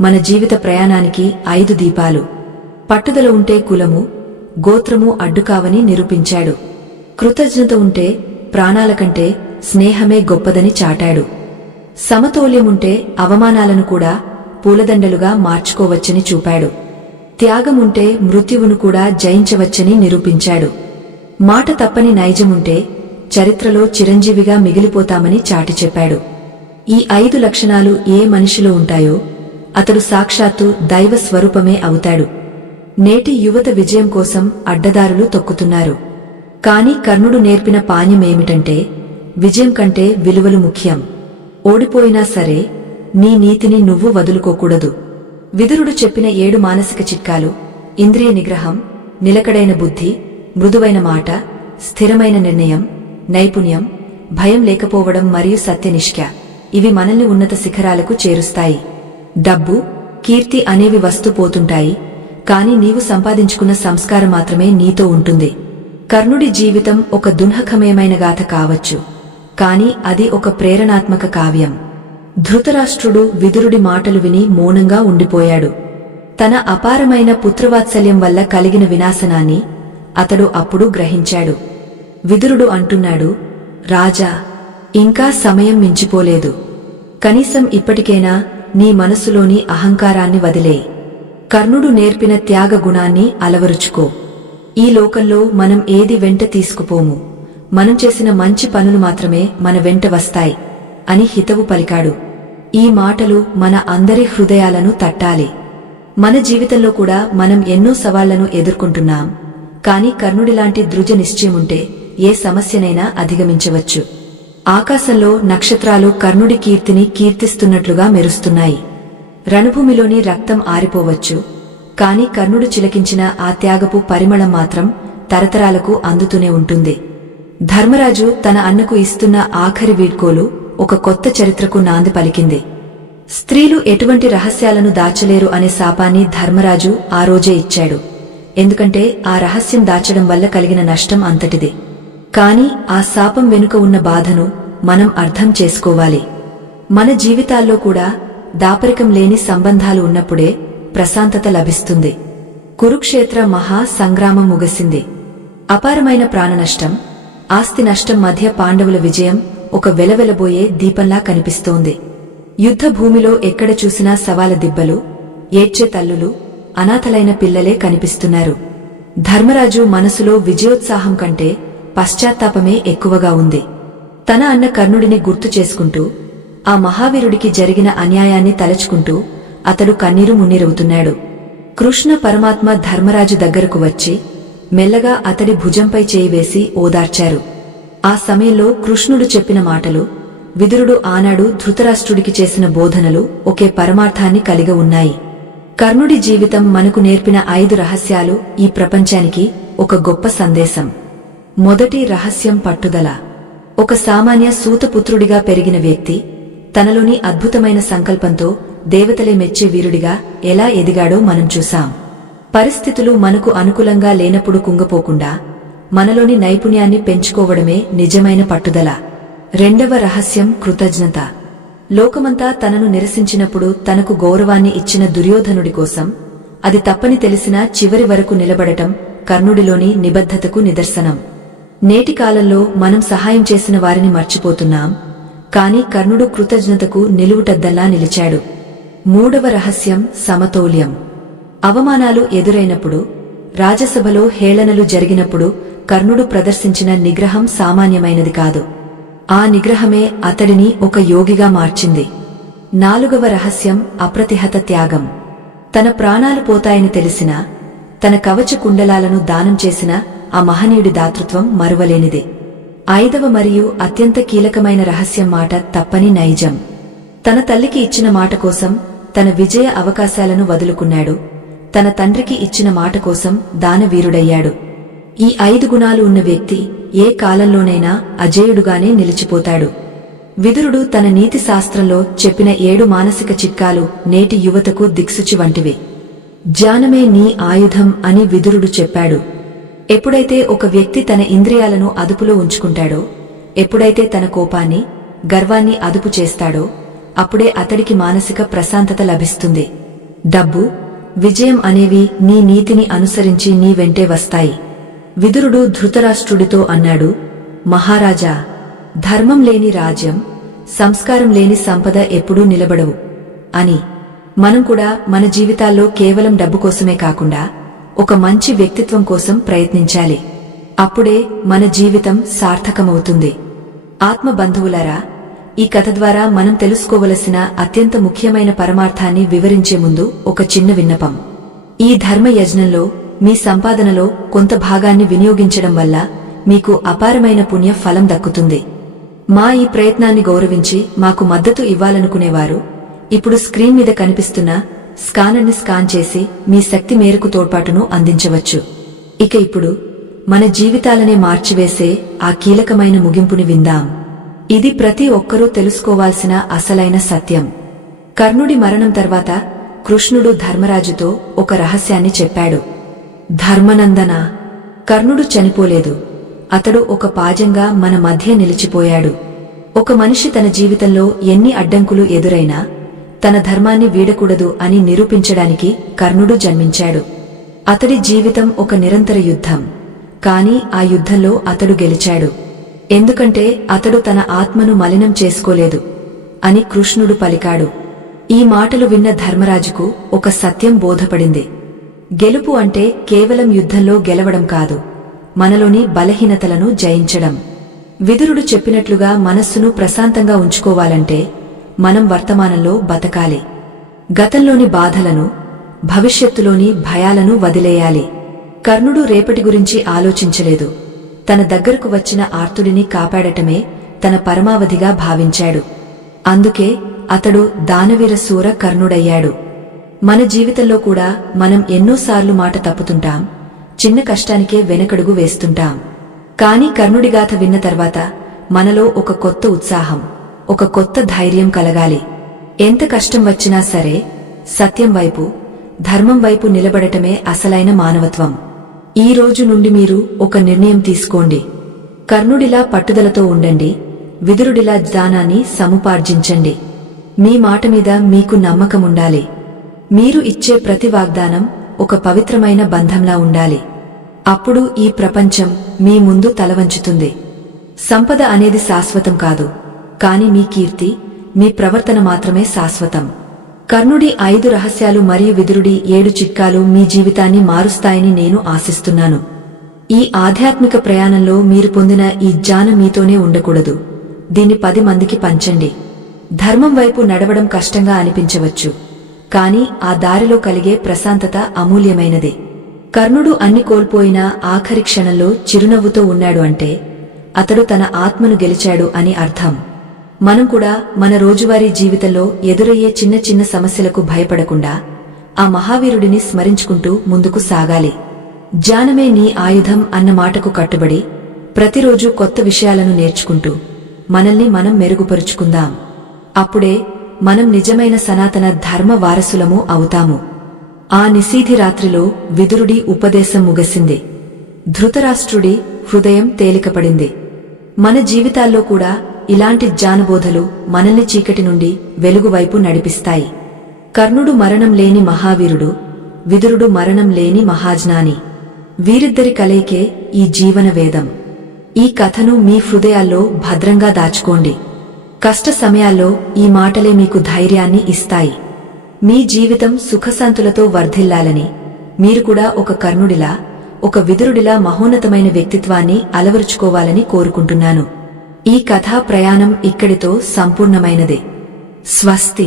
మన జీవిత ప్రయాణానికి 5 దీపాలు. పట్టుదల ఉంటే కులము, గోత్రము అడ్డుకావని నిరూపించాడు. కృతజ్ఞత ఉంటే ప్రాణాల కంటే స్నేహమే గొప్పదని చాటాడు. సమతౌల్యముంటే అవమానాలను కూడా పూలదండలుగా మార్చుకోవచ్చని చూపాడు. త్యాగముంటే మృత్యువును కూడా జయించవచ్చని నిరూపించాడు. మాట తప్పని నైజముంటే చరిత్రలో చిరంజీవిగా మిగిలిపోతామని చాటి చెప్పాడు. ఈ 5 లక్షణాలు ఏ మనిషిలో ఉంటాయో అతడు సాక్షాత్తు దైవ స్వరూపమే అవుతాడు. నేటి యువత విజయం కోసం అడ్డదారులు తొక్కుతున్నారు. కాని కర్ణుడు నేర్పిన పాణ్యమేమిటంటే విజయం కంటే విలువలు ముఖ్యం. ఓడిపోయినా సరే నీ నీతిని నువ్వు వదులుకోకూడదు. విదురుడు చెప్పిన 7 మానసిక చిట్కాలు: ఇంద్రియ నిగ్రహం, నిలకడైన బుద్ధి, మృదువైన మాట, స్థిరమైన నిర్ణయం, నైపుణ్యం, భయం లేకపోవడం మరియు సత్యనిష్ఠ. ఇవి మనల్ని ఉన్నత శిఖరాలకు చేరుస్తాయి. డబ్బు, కీర్తి అనేవి వస్తూ పోతుంటాయి, కాని నీవు సంపాదించుకున్న సంస్కారం మాత్రమే నీతో ఉంటుంది. కర్ణుడి జీవితం ఒక దున్హకమేమైన గాథ కావచ్చు, కాని అది ఒక ప్రేరణాత్మక కావ్యం. ధృతరాష్ట్రుడు విదురుడి మాటలు విని మౌనంగా ఉండిపోయాడు. తన అపారమైన పుత్రవాత్సల్యం వల్ల కలిగిన వినాశనాన్ని అతడు అప్పుడు గ్రహించాడు. విదురుడు అంటున్నాడు, రాజా, ఇంకా సమయం మించిపోలేదు. కనీసం ఇప్పటికైనా నీ మనసులోని అహంకారాన్ని వదిలేయ్. కర్ణుడు నేర్పిన త్యాగ గుణాన్ని అలవరుచుకో. ఈ లోకంలో మనం ఏది వెంట తీసుకుపోము, మనం చేసిన మంచి పనులు మాత్రమే మన వెంట వస్తాయి అని హితవు పలికాడు. ఈ మాటలు మన అందరి హృదయాలను తట్టాలి. మన జీవితంలో కూడా మనం ఎన్నో సవాళ్లను ఎదుర్కొంటున్నాం. కాని కర్ణుడిలాంటి దృఢ నిశ్చయముంటే ఏ సమస్యనైనా అధిగమించవచ్చు. ఆకాశంలో నక్షత్రాలు కర్ణుడి కీర్తిని కీర్తిస్తున్నట్లుగా మెరుస్తున్నాయి. రణభూమిలోని రక్తం ఆరిపోవచ్చు, కాని కర్ణుడు చిలకించిన ఆ త్యాగపు పరిమళం మాత్రం తరతరాలకు అందుతూనే ఉంటుంది. ధర్మరాజు తన అన్నకు ఇస్తున్న ఆఖరి వీడ్కోలు ఒక కొత్త చరిత్రకు నాంది పలికింది. స్త్రీలు ఎటువంటి రహస్యాలను దాచలేరు అనే శాపాన్ని ధర్మరాజు ఆ రోజే ఇచ్చాడు. ఎందుకంటే ఆ రహస్యం దాచడం వల్ల కలిగిన నష్టం అంతటిది. కాని ఆ శాపం వెనుక ఉన్న బాధను మనం అర్థం చేసుకోవాలి. మన జీవితాల్లో కూడా దాపరికం లేని సంబంధాలు ఉన్నప్పుడే ప్రశాంతత లభిస్తుంది. కురుక్షేత్ర మహా సంగ్రామం ముగిసింది. అపారమైన ప్రాణనష్టం, ఆస్తి నష్టం మధ్య పాండవుల విజయం ఒక వెలవెలబోయే దీపంలా కనిపిస్తోంది. యుద్ధ భూమిలో ఎక్కడ చూసినా సవాల దిబ్బలు, ఏడ్చే తల్లులు, అనాథలైన పిల్లలే కనిపిస్తున్నారు. ధర్మరాజు మనసులో విజయోత్సాహం కంటే పశ్చాత్తాపమే ఎక్కువగా ఉంది. తన అన్న కర్ణుడిని గుర్తు చేసుకుంటూ, ఆ మహావీరుడికి జరిగిన అన్యాయాన్ని తలచుకుంటూ అతడు కన్నీరు మున్నీరవుతున్నాడు. కృష్ణ పరమాత్మ ధర్మరాజు దగ్గరకు వచ్చి మెల్లగా అతడి భుజంపై చేయి వేసి ఓదార్చారు. ఆ సమయంలో కృష్ణుడు చెప్పిన మాటలు, విదురుడు ఆనాడు ధృతరాష్ట్రుడికి చేసిన బోధనలు ఒకే పరమార్థాన్ని కలిగి ఉన్నాయి. కర్ణుడి జీవితం మనకు నేర్పిన 5 రహస్యాలు ఈ ప్రపంచానికి ఒక గొప్ప సందేశం. మొదటి రహస్యం పట్టుదల. ఒక సామాన్య సూతపుత్రుడిగా పెరిగిన వ్యక్తి తనలోని అద్భుతమైన సంకల్పంతో దేవతలే మెచ్చే వీరుడిగా ఎలా ఎదిగాడో మనం చూశాం. పరిస్థితులు మనకు అనుకూలంగా లేనప్పుడు కుంగపోకుండా మనలోని నైపుణ్యాన్ని పెంచుకోవడమే నిజమైన పట్టుదల. రెండవ రహస్యం కృతజ్ఞత. లోకమంతా తనను నిరసించినప్పుడు తనకు గౌరవాన్ని ఇచ్చిన దుర్యోధనుడి కోసం అది తప్పని తెలిసినా చివరి వరకు నిలబడటం కర్ణుడిలోని నిబద్ధతకు నిదర్శనం. నేటి కాలంలో మనం సహాయం చేసిన వారిని మర్చిపోతున్నాం, కాని కర్ణుడు కృతజ్ఞతకు నిలువుటద్దల్లా నిలిచాడు. మూడవ రహస్యం సమతౌల్యం. అవమానాలు ఎదురైనప్పుడు, రాజసభలో హేళనలు జరిగినప్పుడు కర్ణుడు ప్రదర్శించిన నిగ్రహం సామాన్యమైనది కాదు. ఆ నిగ్రహమే అతడిని ఒక యోగిగా మార్చింది. నాలుగవ రహస్యం అప్రతిహత త్యాగం. తన ప్రాణాలు పోతాయని తెలిసినా తన కవచ కుండలాలను దానం చేసిన ఆ మహనీయుడి దాతృత్వం మరువలేనిది. ఐదవ మరియు అత్యంత కీలకమైన రహస్యం మాట తప్పని నైజం. తన తల్లికి ఇచ్చిన మాట కోసం తన విజయ అవకాశాలను వదులుకున్నాడు. తన తండ్రికి ఇచ్చిన మాట కోసం దానవీరుడయ్యాడు. ఈ 5 గుణాలు ఉన్న వ్యక్తి ఏ కాలంలోనైనా అజేయుడుగానే నిలిచిపోతాడు. విదురుడు తన నీతి శాస్త్రంలో చెప్పిన 7 మానసిక చిట్కాలు నేటి యువతకు దిక్సూచి వంటివి. జ్ఞానమే నీ ఆయుధం అని విదురుడు చెప్పాడు. ఎప్పుడైతే ఒక వ్యక్తి తన ఇంద్రియాలను అదుపులో ఉంచుకుంటాడో, ఎప్పుడైతే తన కోపాన్ని, గర్వాన్ని అదుపు చేస్తాడో, అప్పుడే అతడికి మానసిక ప్రశాంతత లభిస్తుంది. డబ్బు, విజయం అనేవి నీ నీతిని అనుసరించి నీ వెంటే వస్తాయి. విదురుడు ధృతరాష్ట్రుడితో అన్నాడు, మహారాజా, ధర్మం లేని రాజ్యం, సంస్కారం లేని సంపద ఎప్పుడూ నిలబడవు అని. మనం కూడా మన జీవితాల్లో కేవలం డబ్బు కోసమే కాకుండా ఒక మంచి వ్యక్తిత్వం కోసం ప్రయత్నించాలి. అప్పుడే మన జీవితం సార్థకమవుతుంది. ఆత్మబంధువులారా, ఈ కథ ద్వారా మనం తెలుసుకోవలసిన అత్యంత ముఖ్యమైన పరమార్థాన్ని వివరించే ముందు ఒక చిన్న విన్నపం. ఈ ధర్మ యజ్ఞంలో మీ సంపాదనలో కొంత భాగాన్ని వినియోగించడం వల్ల మీకు అపారమైన పుణ్య ఫలం దక్కుతుంది. మా ఈ ప్రయత్నాన్ని గౌరవించి మాకు మద్దతు ఇవ్వాలనుకునేవారు ఇప్పుడు స్క్రీన్ మీద కనిపిస్తున్న స్కానర్ని స్కాన్ చేసి మీ శక్తి మేరకు తోడ్పాటును అందించవచ్చు. ఇక ఇప్పుడు మన జీవితాలనే మార్చివేసే ఆ కీలకమైన ముగింపుని విందాం. ఇది ప్రతి ఒక్కరూ తెలుసుకోవాల్సిన అసలైన సత్యం. కర్ణుడి మరణం తర్వాత కృష్ణుడు ధర్మరాజుతో ఒక రహస్యాన్ని చెప్పాడు. ధర్మనందన, కర్ణుడు చనిపోలేదు. అతడు ఒక పాజంగా మన మధ్య నిలిచిపోయాడు. ఒక మనిషి తన జీవితంలో ఎన్ని అడ్డంకులు ఎదురైనా తన ధర్మాన్ని వీడకూడదు అని నిరూపించడానికి కర్ణుడు జన్మించాడు. అతడి జీవితం ఒక నిరంతర యుద్ధం. కాని ఆ యుద్ధంలో అతడు గెలిచాడు. ఎందుకంటే అతడు తన ఆత్మను మలినం చేసుకోలేదు అని కృష్ణుడు పలికాడు. ఈ మాటలు విన్న ధర్మరాజుకు ఒక సత్యం బోధపడింది. గెలుపు అంటే కేవలం యుద్ధంలో గెలవడం కాదు, మనలోని బలహీనతలను జయించడం. విదురుడు చెప్పినట్లుగా మనస్సును ప్రశాంతంగా ఉంచుకోవాలంటే మనం వర్తమానంలో బతకాలి. గతంలోని బాధలను, భవిష్యత్తులోని భయాలను వదిలేయాలి. కర్ణుడు రేపటి గురించి ఆలోచించలేదు. తన దగ్గరకు వచ్చిన ఆర్తుడిని కాపాడటమే తన పరమావధిగా భావించాడు. అందుకే అతడు దానవీర శూర కర్ణుడయ్యాడు. మన జీవితంలో కూడా మనం ఎన్నోసార్లు మాట తప్పుతుంటాం, చిన్న కష్టానికే వెనకడుగు వేస్తుంటాం. కాని కర్ణుడిగాథ విన్న తర్వాత మనలో ఒక కొత్త ఉత్సాహం, ఒక కొత్త ధైర్యం కలగాలి. ఎంత కష్టం వచ్చినా సరే సత్యం వైపు, ధర్మం వైపు నిలబడటమే అసలైన మానవత్వం. ఈ రోజు నుండి మీరు ఒక నిర్ణయం తీసుకోండి. కర్ణుడిలా పట్టుదలతో ఉండండి, విదురుడిలా జ్ఞానాన్ని సముపార్జించండి. మీ మాట మీద మీకు నమ్మకముండాలి. మీరు ఇచ్చే ప్రతి వాగ్దానం ఒక పవిత్రమైన బంధంలా ఉండాలి. అప్పుడు ఈ ప్రపంచం మీ ముందు తలవంచుతుంది. సంపద అనేది శాశ్వతం కాదు, కాని మీ కీర్తి, మీ ప్రవర్తన మాత్రమే శాశ్వతం. కర్ణుడి 5 రహస్యాలు మరియు విదురుడి 7 చిట్కాలు మీ జీవితాన్ని మారుస్తాయని నేను ఆశిస్తున్నాను. ఈ ఆధ్యాత్మిక ప్రయాణంలో మీరు పొందిన ఈ జ్ఞానం మీతోనే ఉండకూడదు. దీన్ని 10 మందికి పంచండి. ధర్మం వైపు నడవడం కష్టంగా అనిపించవచ్చు, కాని ఆ దారిలో కలిగే ప్రశాంతత అమూల్యమైనది. కర్ణుడు అన్ని కోల్పోయినా ఆఖరి క్షణంలో చిరునవ్వుతో ఉన్నాడు అంటే అతడు తన ఆత్మను గెలిచాడు అని అర్థం. మనం కూడా మన రోజువారీ జీవితంలో ఎదురయ్యే చిన్న చిన్న సమస్యలకు భయపడకుండా ఆ మహావీరుడిని స్మరించుకుంటూ ముందుకు సాగాలి. జ్ఞానమే నీ ఆయుధం అన్న మాటకు కట్టుబడి ప్రతిరోజు కొత్త విషయాలను నేర్చుకుంటూ మనల్ని మనం మెరుగుపరుచుకుందాం. అప్పుడే మనం నిజమైన సనాతన ధర్మ వారసులము అవుతాము. ఆ నిశీధి రాత్రిలో విదురుడి ఉపదేశం ముగిసింది. ధృతరాష్ట్రుడి హృదయం తేలికపడింది. మన జీవితాల్లో కూడా ఇలాంటి జ్ఞానబోధలు మనల్ని చీకటి నుండి వెలుగు వైపు నడిపిస్తాయి. కర్ణుడు మరణం లేని మహావీరుడు, విదురుడు మరణం లేని మహాజ్ఞాని. వీరిద్దరి కలయికే ఈ జీవన వేదం. ఈ కథను మీ హృదయాల్లో భద్రంగా దాచుకోండి. కష్ట సమయాల్లో ఈ మాటలే మీకు ధైర్యాన్ని ఇస్తాయి. మీ జీవితం సుఖశాంతులతో వర్ధిల్లాలని, మీరు కూడా ఒక కర్ణుడిలా, ఒక విదురుడిలా మహోన్నతమైన వ్యక్తిత్వాన్ని అలవరుచుకోవాలని కోరుకుంటున్నాను. ఈ కథా ప్రయాణం ఇక్కడితో సంపూర్ణమైనదే. స్వస్తి.